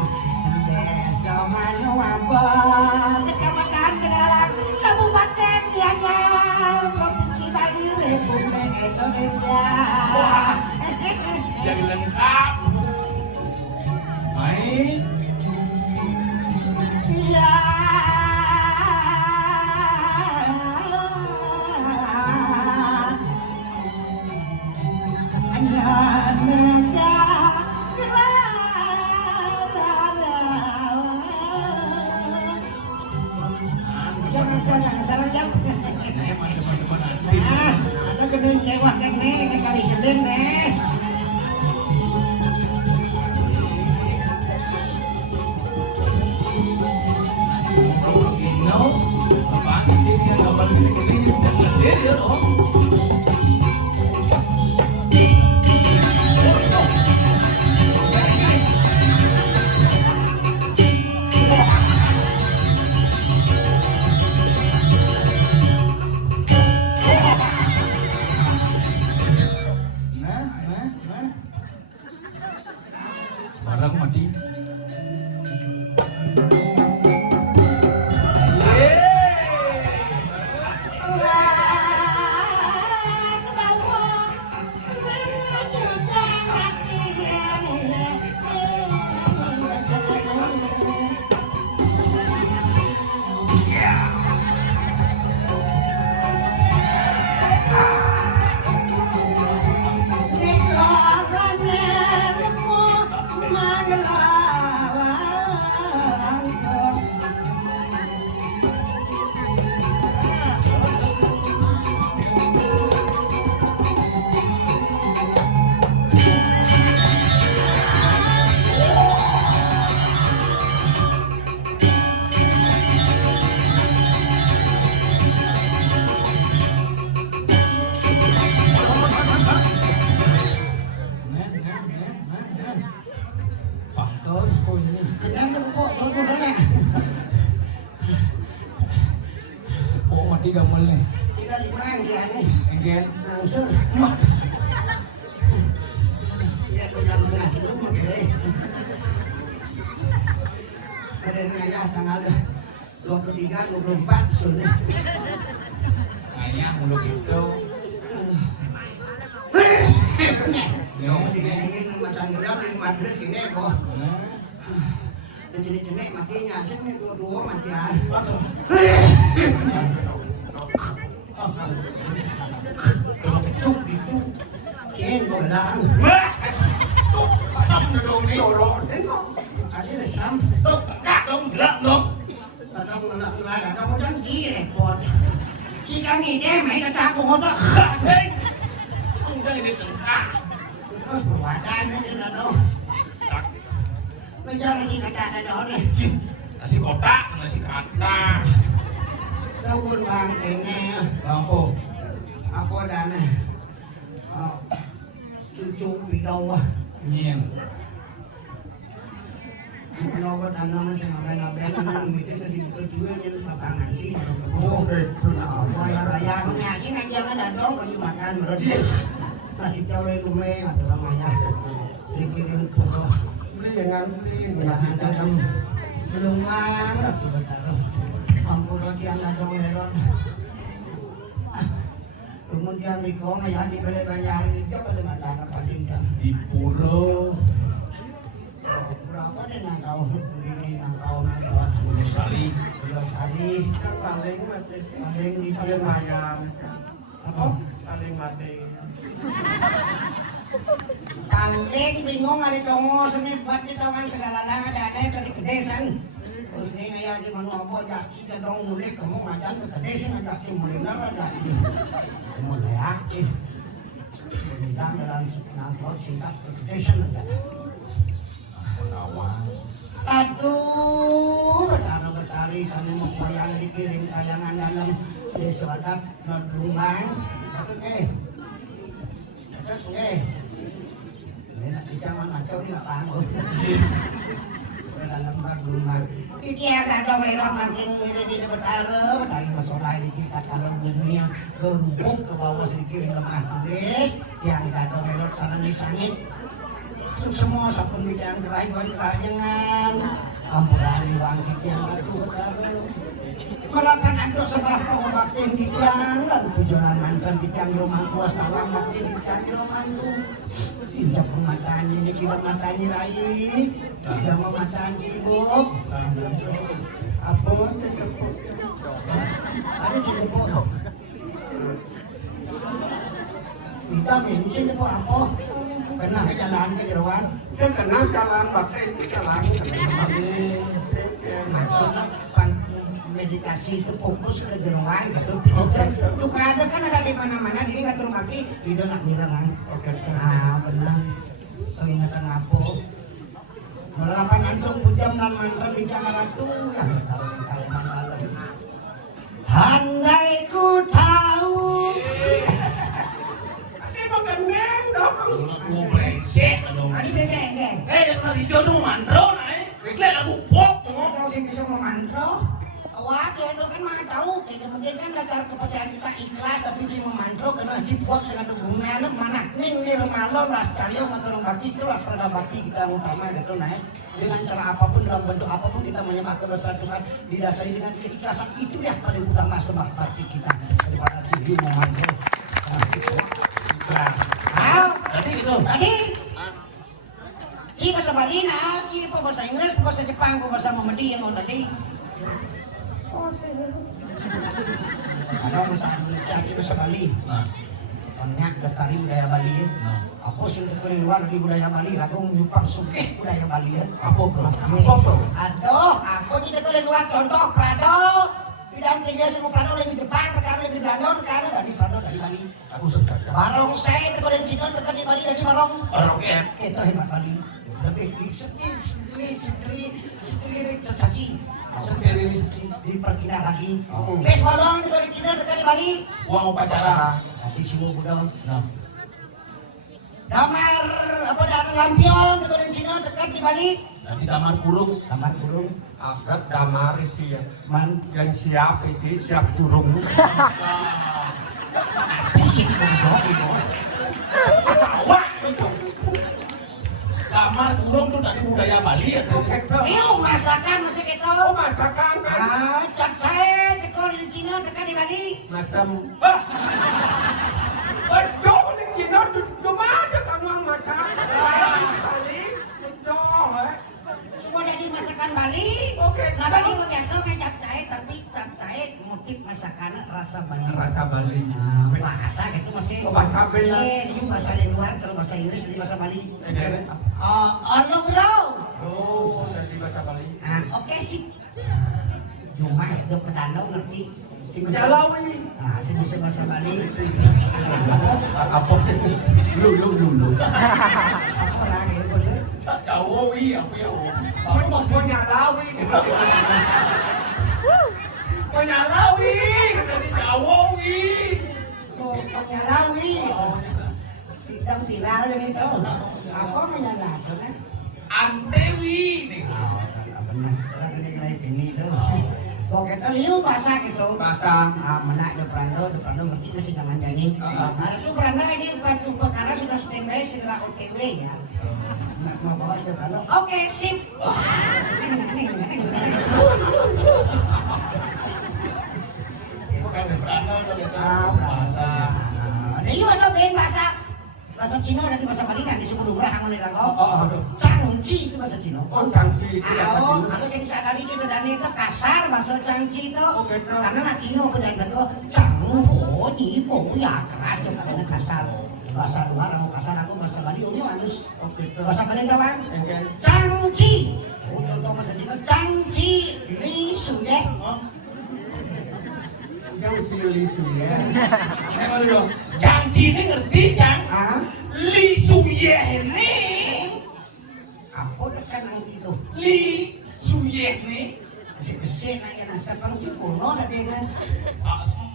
desa Manuambon kecamatan Kedalang Kabupaten Gianyar Provinsi Bali Republik Indonesia. Wah. Jadi lengkap. Baik. Ya. Jangan salah jam. Nah, ada kena cewek kan nih, kali gelin nih. Gino. Apaan ini sih yang gambar gini-gini dan ledir ya dong. Barang mati. Mati gambar nih. Tidak dimana dia nih. Enggen. Langsung. Tidak berjalan setengah kilo makanya. Ada ngayah tanggal 23, 24 sudah. Ayah mulu gitu. Yo, ini macam gelap di Madrid sini kok. Dan jenis-jenis matinya asik nih dua-dua mati ah. Cuk itu. Kien bolang. Cuk sam dong ni. Dorok tengok. Ada lesam. Cuk kak dong gelap dong. Kadang ngelak-ngelak ada orang ci repot. Ci kami deh main kata aku ngotot. Sing. Không đây đi từng kak. Terus perbuatan aja lah dong. Bây giờ nasi kata ada đó nih. Nasi kotak, nasi kata. Đâu buôn vàng để nghe. Lampu. Aku ada nih. Cucu bị đâu à? Nhiên. Đâu có tanam sama ben itu kasi kedua yang pakai nasi. Oke. Raya punya sih kan jangan ada dong bagi makan berarti nasi cawe lume adalah maya. Dikirim puluh. Beli jangan beli. Jangan dalam Belungan, tapi betul. Ampun yang ngadong leron. Kemudian Riko ngayak di beli banyak itu pada mata paling dah. Di pura Berapa deh nangkau ini nangkau nangkau. Pulau Sari. Hari Kan paling masih paling di paling bayam. apa? Paling mati. Paling bingung ada tongo seni buat di tongan segala ada gede san. Terus ni ngayak di mana apa jaki ke dong mulai kamu ngajan ke gede san jaki mulai nara jaki. Semua jaki. Bilang dalam nangkau singkat ke gede san aja. Kawan. Aduh, betari sambil membayang dikirim tayangan dalam desa adat Nodungan. Oke. Ini nak jangan ngaco ni nak panggung. Dalam Nodungan. Iki ada dong leron makin di betari masalah di kita kalau dunia gerbuk ke bawah sedikit lemah des yang ada dong leron sana di sangit. Semua sapun bidang kerajangan ampurani wangkit yang aduh melakukan anduk sebab pengobatin bidang lalu tujuan mantan bidang rumah kuas tawang bakti bidang rumah itu tinjak pematanya ini kira matanya lagi tidak mau matanya ibu apa sih ada sih ibu bidang ini sih ibu apa pernah ke jalan ke jeruan Kan kenal jalan bakti itu jalan. maksudnya meditasi itu fokus ke jeruan gitu tuh ada kan ada di mana-mana jadi nggak turun kaki tidak nak bilang Oke. nah benar ingatan apa melapan antum pujam dan mantan di Jakarta tuh yang tahu kita emang dalam handai ku tahu Ini mengeneng dong. Aku brengsek dong. tadi biasa kan Kalau hijau tuh mandro naik. Reklet aku pok. kau sih bisa memantro awak lo kan mah tahu kemudian kan dasar kepercayaan kita ikhlas tapi si memantro karena cipuak dengan dukungan mana ning nih malo las kalian maturung bakti itu asal bakti kita utama gitu naik dengan cara apapun dalam bentuk apapun kita menyembah kebesaran Tuhan didasari dengan keikhlasan itu yang paling utama sebab bakti kita daripada sini memantro Tadi gitu. tadi Ki bahasa Bali na, ki po bahasa Inggris, po bahasa Jepang, po bahasa Mamadi yang tadi. Ano bahasa Indonesia, ki bahasa Bali. Nah, Banyak lestari budaya Bali. Apa sudah ko luar di budaya Bali, ragong nyupang sugih budaya Bali. apa bro? Apa bro? Aduh, apa kita ko luar contoh Prado. Bilang tiga semua Prado di Jepang, perkara di Belanda, perkara dari Prado dari Bali. Aku suka. Barong saya ko di Cina, dekat di Bali dari Barong. Roket. Kita hebat Bali. Lebih di sterilisasi diperkira lagi. Bes balong juga di Cina dekat di Bali. Uang upacara. Di sini budal. Nah, Damar apa damar lampion dekat di Cina dekat di Bali. nanti damar kurung. Damar burung. Agak damar isi ya. Man Yang siap isi siap durung. bisik burung itu. Awak itu. Damar kurung tuh dari budaya Bali ya. Iyo masakan masih kita. Oh masakan kan. Cap saya dekat di Cina dekat di Bali. Masam. Jauh di Cina cuma aja kan uang masak. Kali jauh Semua dari masakan Bali. Oke. Nah Bali mau biasa kan capcay tapi capcay motif masakan rasa Bali. Rasa Bali. Bahasa gitu masih. Oh, bahasa Bali. Ini bahasa di luar kalau bahasa Inggris jadi bahasa Bali. Ono bro. Oh, jadi bahasa Bali. Oke sih. Cuma itu pedano ngerti. Si bisa. Jalawi. Si bisa bahasa Bali. Apa sih? Lu. Apa lagi boleh? Sa Jawawi apa ya? Kamu maksudnya Jalawi. Penyalawi, kata di Jawawi. Penyalawi. Tidak viral yang itu. Apa menyalakan kan? Antewi nih. Ini itu. Kok kita liu bahasa gitu. Bahasa. Menak depan ngerti masih zaman jadi. Ada tuh beranda ini waktu perkara sudah standby segera OTW ya. Mau bawa depan. Oke, sip. Oh, cangci. Kalau sing sadari kita dan itu kasar bahasa cangci itu. Oh, gitu. Karena nak Cina pedang itu cangho ni ya keras yang karena kasar. Bahasa luar aku kasar aku bahasa Bali unyu halus. Oh, gitu. Bahasa Palembang bang. Oke. Cangci. Untuk bahasa Cina cangci li su ye. Yang lisu ya. Emang dong, janji ini ngerti Cang? Ah, Li Suye ini, apa dekan ang itu? Li Suye ini, Besi-besi nanya nasa pang si kuno na din na.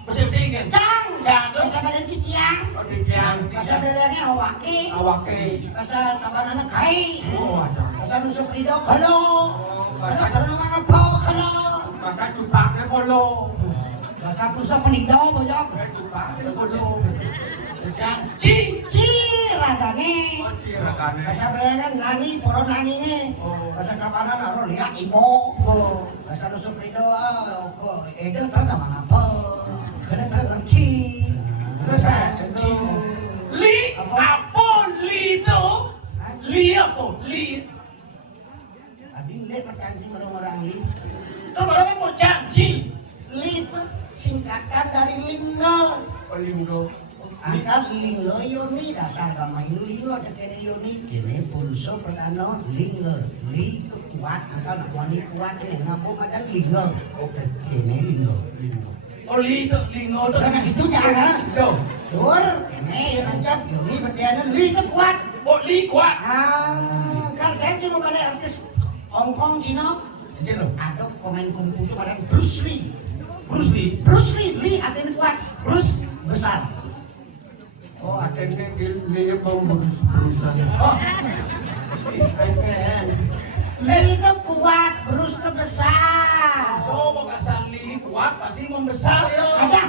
bersih-bersih kan? Cang! Cang tuh, Basa badan titiang. Oh, dijang. Basa dadanya awaki. Awake. Basa tabanan na kai. Oh, ada. Basa nusok lidaw kalo. Oh, Basa baca karoon ng mga pao kalo. baca tupaknya kolo. Basa pusok panidaw bojok. Tupaknya kolo. janji. Ciragane. Oh, cirakane. Basa badan nani poro nani ne. Oh. Basa kapanan aro lihat imo. Oh. Basa nusok lidaw ko edo tanda mga pao. Kena ngerti. Li apa li itu? Li apa? Li. Abing le pacanti orang li. Terus baru mau janji. Li itu singkatan dari linggo. Linggo. Angkat linggo yoni dasar agama Hindu linggo ada kene yoni kene pulso pertano linggo. Li itu kuat angkat wani kuat ini ngaku pada linggo. Oke. Kene linggo. Oh li itu lingo itu. Karena itu jangan. Itu. Dur kene yang angkat yoni berdana li itu kuat. Oh li kuat. Kan saya cuma pada artis Hong Kong Cina. Jangan. Ada pemain kungfu itu pada Bruce Lee. Bruce Lee. Bruce Lee, Lee artinya kuat, Bruce. besar. Oh, atennya dia berusaha. Oh, Keren. Lee itu kuat, Bruce itu besar. Oh, mau kasar li kuat pasti membesar ya. Ada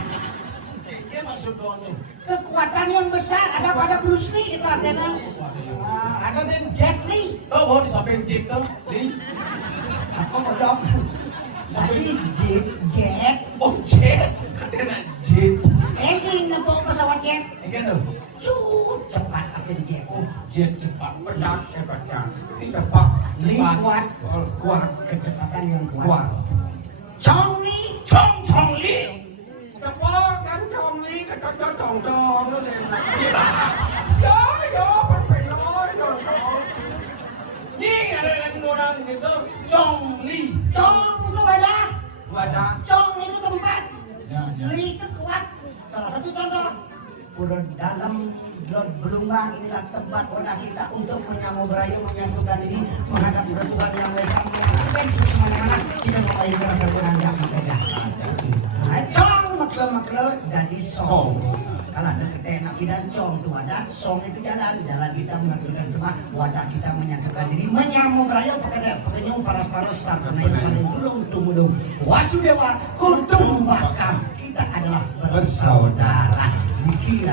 Dia maksud doanya. kekuatan yang besar, ada pada Bruce Lee itu artinya. Ada dan Jet Li. Oh, mau disamping jeep tuh. Li. Apa kodok? Tadi jet. Oh, jet. Katanya jet. Ini nepok pesawat jet. Ini tuh. Cut cepat akan jet. Oh, jet cepat. Pedang, pedang. Ini sepak. Lee kuat, Kuat. kecepatan yang Kuat. kuat. Chong Li. Chong Li. Tepok kan Chong Li kata Chong Chong nó lên. Yo, pengen Chong. Ini ada yang orang itu Chong Li. Chong itu ada. Wadah. Chong itu tempat. Ya, Li itu kuat. Salah satu contoh. Pura dalam belumbang inilah tempat wadah kita untuk menyambung beraya menyatukan diri menghadap Tuhan yang Maha Esa. Dan semana-mana sidang membaik kerajaan yang berbeda. Cong makhluk dari song. Kalau ada kedai nak bidan cong tu ada song itu jalan kita mengaturkan semua wadah kita menyatukan diri menyambung beraya pekenyung paras-paras sarana yang saling tulung tumulung wasudewa kuntum bakam kita adalah bersaudara. Dikira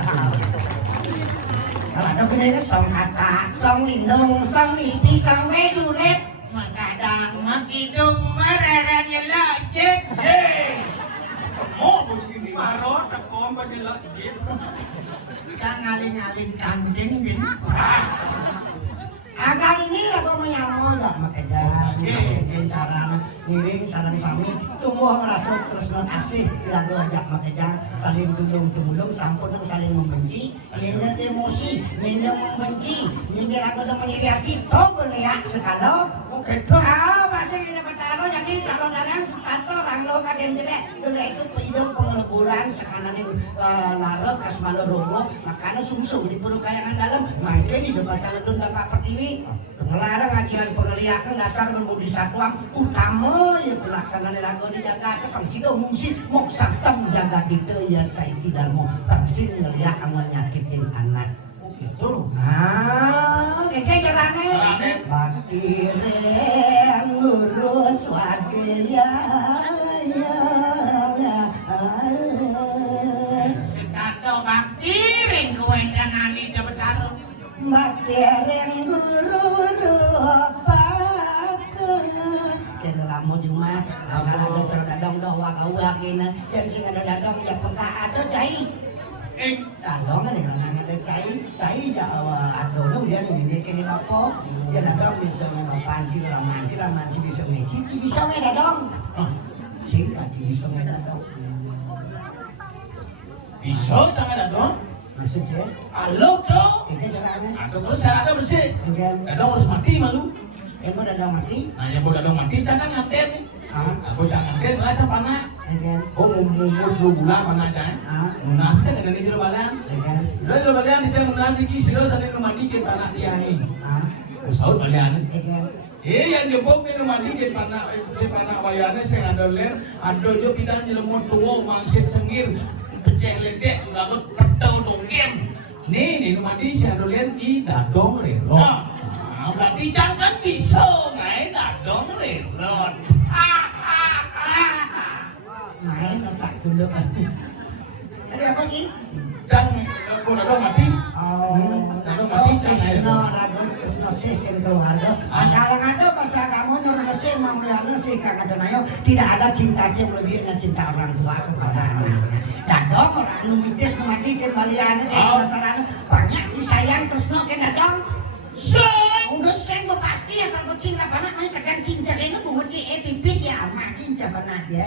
kalau ada kedai song kata song lindung song mimpi song medulet makadang makidung mararan yelajek. Hei. Mau begini. Marot ako madilagit. Kita ngaling-ngaling kancing gini. Agak ini aku menyambung gak makanya cara ngiring sarang sami tumbuh merasa tresna asih lagu ajak makanya saling tulung-tumulung sampun saling membenci nyennya emosi nyennya membenci nyennya lagu dan menyiriaki to beliak sekalo oke to bahasa ini petaro jadi calon-calon tato ranglo kaden jelek jelek itu hidup pengeleburan sekanan yang laro kasmalu robo makanya sungsung di puluh kayangan dalam mangke di depan calon Pak Pertiwi ngelarang ngajian pengeliakan dasar membudi satuang utama ya pelaksanaan lagu dijaga ke pangsido mungsi mok sartem jaga dite ya cai tidak mau pangsi ngeliak angon nyakitin anak gitu keke jarane bakire ngurus wadia Setato baktiring kuwendan ani debetaro. Baktiring guru kena lamu di rumah, kalau ada cerita dadong doa kau yakin, dan sing ada dadong ya peka ada cai. Dadong kan yang ada cai aduh lu dia nih kini apa dia dadong bisa pancing lah manci bisa ngeci bisa nggak dadong singkat bisa nggak dadong Bisa tangan dadong maksudnya alo tuh kita jalannya ada terus saya ada bersih kan dadong harus mati malu emang dadong mati nah yang dadong mati jangan nganten aku jangan nganten baca panah kan oh mau 2 bulan panah kan lunas kan dengan ini balan kan udah jero balan itu lunas dikit siro sanin rumah dikit panah tiani usaud balan kan yang jempol ni rumah dikit panah si panah bayarnya saya ada ler ada jo kita nyelmut tua mangsit sengir pecah ledek lalu petau dongkem nih rumah di saya ada ler i dadong rero berarti jangan bisa naik dadong rero main apa dulu ada apa sih jangan aku dadong mati dadong mati Krisna lagu Krisna sih kan keluarga kalau ada bahasa kamu nurut sih memeliharnya sih kakak Donayo tidak ada cinta yang lebihnya cinta orang tua kepada anaknya dadong orang numitis mati kembaliannya kayak masalahnya banyak disayang Krisna kan dadong udah saya pasti ya sama cinta banget nih tekan cinta kayaknya bunga pipis ya amat cinta banget ya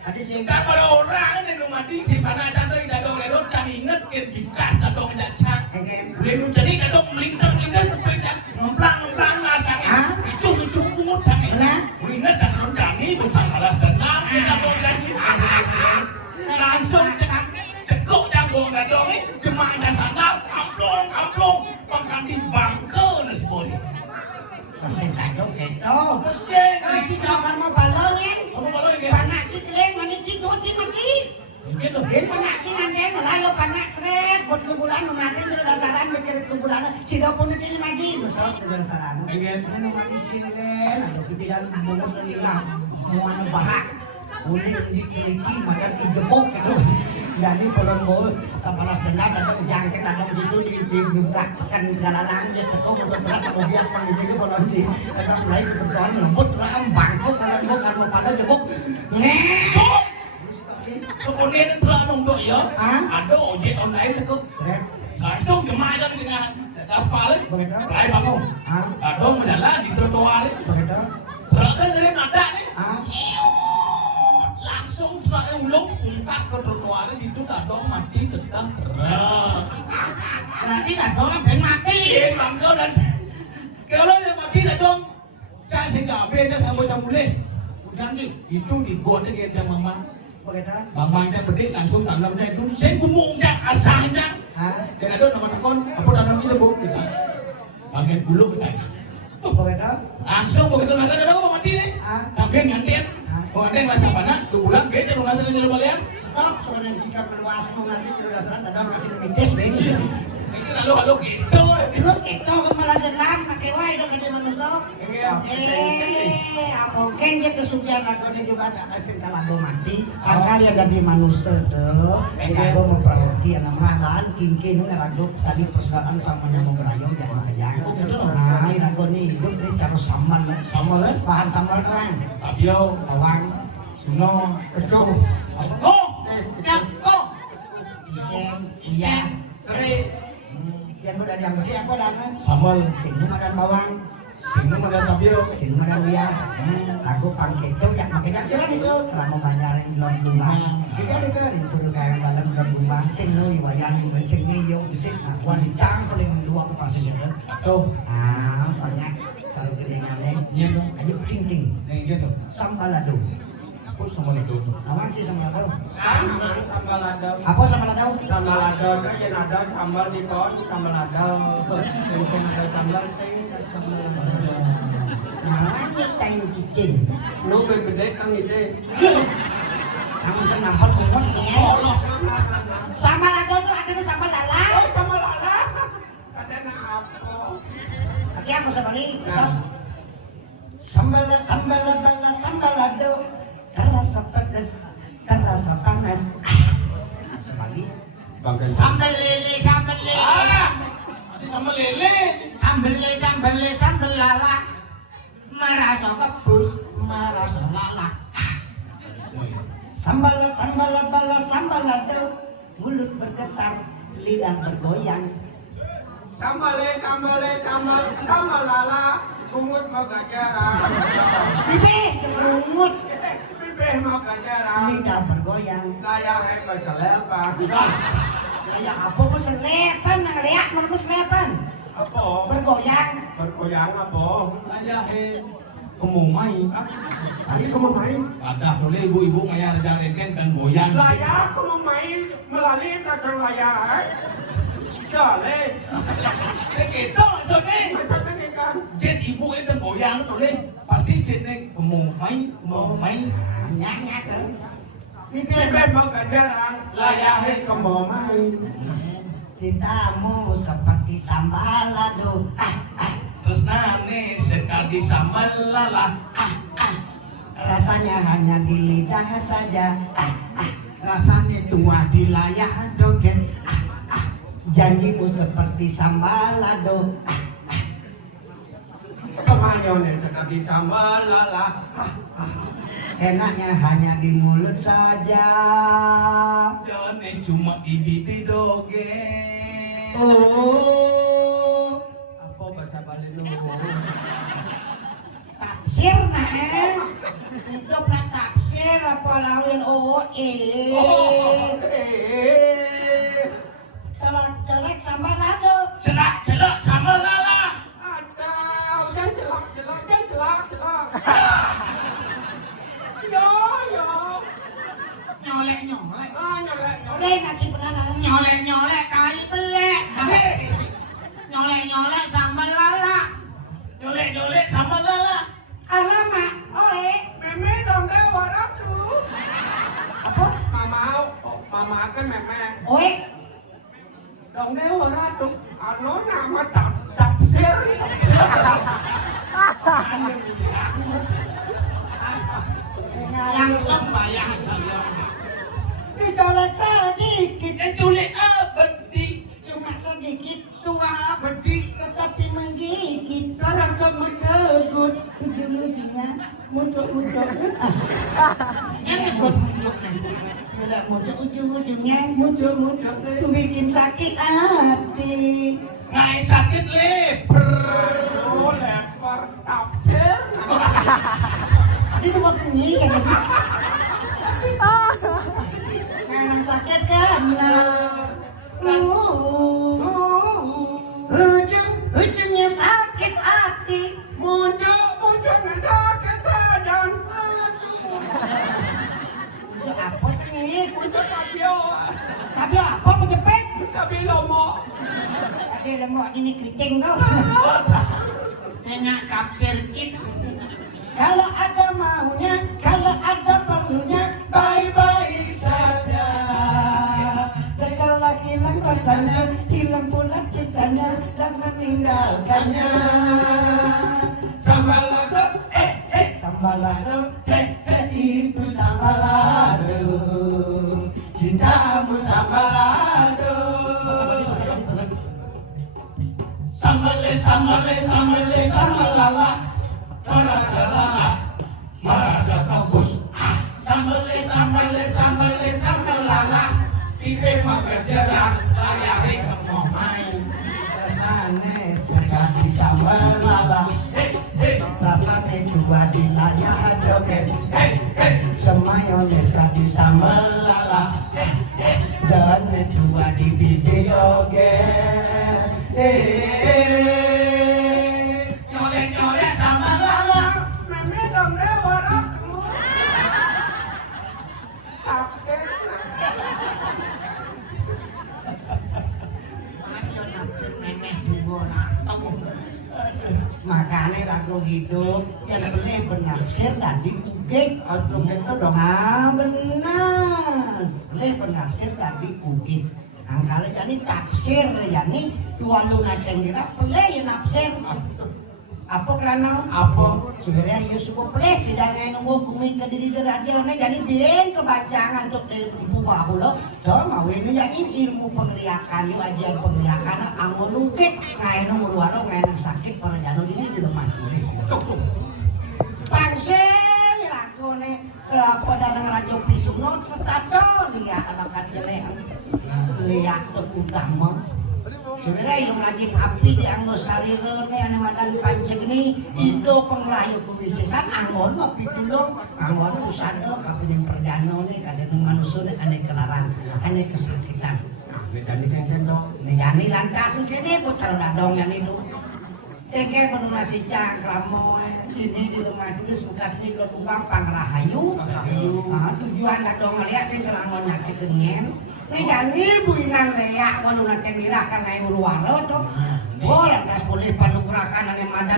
ada sih kalau orang di rumah di si panah cantik dadong rero cari inget kan dikas dadong jacak boleh jadi dadong melintar berpecah ngemplang masang icung bungut sangi inget dadong jani bukan malas tenang dadong jani langsung cekuk jambung dadong jemaahnya sana kamplong pangkanti bangke nes boy Pasien sadok gitu. pasien Si kawan mau balongin. apa balong ya Panak si keleng mani si doci mati. gitu Ben panak si nanden layo panak seret buat kebulan menasin terus dasaran mikir kebulan si dapun itu lagi besok dengan saran. Ini mati silen ada pikiran bungut lila mau bahak. Boleh dikeliki makan dijebok gitu. Jadi pelembol kepalas dendam atau jangkit atau gitu dibukakan galalang dia tekuk untuk berat atau bias panggilnya bolong sih. Kadang mulai kebetulan lembut ram bangkok pelembol kalau pada jebok ngetuk. sekolah telah nunggu ya ada ojek online tekuk langsung jemaah kan dengan aspal lain bangun ada menjalan di trotoar truk kan dari nada nih langsung truk ulung ungkat ke trotoar itu dadong mati tetap gerak Berarti dadong ben mati. bangga dan kalau yang mati dadong cak sehingga beda sama camule Udah nih. itu dibuatnya dengan mama Begitu. mamanya gede langsung tanamnya itu saya gumungnya asahnya dan ada nama takon apa tanamnya bu kita bagian bulu kita Begitu. langsung begitu naga ada apa mati nih sambil ngantin ngantin masa mana 2 bulan beda lu ngasih jalan balian Stop soalnya sikap luas nasi terus dasaran dadong kasih mintis ben. ini lalu gitu Terus itu kemarin delang pakai wae dong dia manusia. Mungkin dia kesugihan lagunya juga ada efek kalau mati. Angkali ada di manusia tuh. Lagu memperawati anak malan kingkin lagu tadi persoalan pamannya mau berayong jangan ayang. Nah, lagu ini hidup ini cara samal. sama lah Bahan samal doang. Fabio Bawang, Suno kecoh, Cako isen, Sri yang udah diam bersih apa dana? Samal Sini madan bawang. Sini ada Fabio Sini mana dia? Aku pangketo yang pakai jaksiran itu. Kamu bayarin dalam rumah. Jika itu kudu kayak dalam rumah. Sini wayang sini yo bisik. Wanita paling dua ke pasir itu. atau Banyak kalau kedengarannya. iya dong Ayo ting ting. nih gitu Sambalado. aku sama itu Awan sih sambalado. Sambal lado. Apa sambalado? Sambal lado kan yang ada sambal di pohon sambal lado. Yang ada sambal saya sambal lado. Namanya kain cicing. Lu gede ang ide. Kamu jangan nampak bungut polos. Sambalado tuh akhirnya sambal lala. Sambal lado. Ada na apa? Oke, aku sebali. Sambalado. Terasa pedas, terasa panas. Sebali. Sambal lele, sambal lele. ada sama lele Sambal lele, sambal lala. Merasa kebus, merasa lala. Sambalado. mulut bergetar, lidah bergoyang. Sambal lala, mungut mau gajaran. Bibih berungut, Bibih mau gajaran. lidah bergoyang. Layangnya bercelepan. Kayak apa ku selepan, ngeliat mana selepan. Apa? Bergoyang. Bergoyang apa? Layangnya kemumai. Tadi kemumai. Ada boleh ibu-ibu ngayar jareken kan goyang. Layang kemumai melalui kacang layang. Jale. Segitu maksudnya. Maksudnya ni kan. Jet ibu itu goyang tuh deh. Pasti jetnya kemumai. Nyanyi ke. Bibih mau gajaran. Layangnya kemumai. Cintamu seperti sambal lado. Terus nane sekali sambal lala. Rasanya hanya di lidah saja. Rasanya tua di layar dogen. Janjimu seperti sambal lado. Semayone sekali sambal lala. Enaknya hanya di mulut saja. Jangan cuma di bibir dogen. Oh, Apa bahasa Bali lu? tafsir nah. Hidup lah tafsir apa lawin Celak-celak sambal lado. Celak-celak sambal lala. Ada, jangan celak. Yo. Nyolek. Nyolek. Oleh nasi benar. Nyolek kali belek. Nyolek sambal lala. Nyolek sambal lala. Alamak, Meme dong deh warak dulu. apa? Mama kan meme. Dong deh warak tuh. Ano nama tafsir. Langsung bayar saya. Dicolek sedikit, Culik abadi. cuma sedikit tua bedi, tetapi menggigit. Orang sama tegut, ujung-ujungnya muncul. Ini ikut munculnya. Tidak muncul ujung-ujungnya muncul. Bikin sakit hati. Ngai sakit leper. Oh lepar tafsir. Itu makan ini kan? Karena sakit karena ujungnya sakit hati. Munculnya sakit sadan. Itu apa nih? Muncul tabio. Tapi apa mau jepit? Tapi lomo. Ada lemok ini keriting tau. Saya nak tafsir cik. Kalau ada maunya, kalau ada perlunya, bye-bye saja. Setelah hilang rasanya, hilang pula cintanya, dan meninggalkannya. Sambal lado. Sambal lado, itu sambal lado. Cintamu sambal lado. Sambal lala. Merasa bagus. Sambal lala. Bibir mau gajaran. Layangnya kemumai. Rasanya sekali sambal lala. Rasanya juga di layar dogen. Semayone sekali sambal lala. Jangan dua di bibir dogen. Nyolek sambal lala. Meme dong deh warak dulu. Tafsir. Makanya lagu hidup yang boleh penafsir dan diukit. Aduh gitu dong. Benar. Boleh penafsir dan diukit. Kalau jadi tafsir jadi dua lunak yang kita boleh nafsir. Apa karena Apa? sebenarnya ya suka boleh tidak nunggu bumi ke diri aja nih jadi dia kebacangan untuk dibuka dulu. Dah mau ini yang ini ilmu penglihakan yuk aja penglihakan anggun lukit ngain nomor warung ngain sakit pada jatuh ini di rumah tulis. Pangseng laku nih ke apa dan rajo pisuk not terus tato lihat anak jelek. utama. Sebenarnya yung lagi api di anggo salirone ane madan pancing ini itu penglayu kewisesan angon mah pitulung angon usada kapining perjano nih kadang manusia nih ane kelaran ane kesakitan. Bedane cengcen dok. Yani lantas kini putar dadong yang itu. Tengke menuna si cangkramo ini di rumah dulu suka sini lo tumbang pangrahayu. Tujuan dadong ngeliat sih kelangon nyakit dengen. Ini jani buinan leak menuna tendirah karena yang luar tuh. Boleh pas boleh panukurakan ane madan.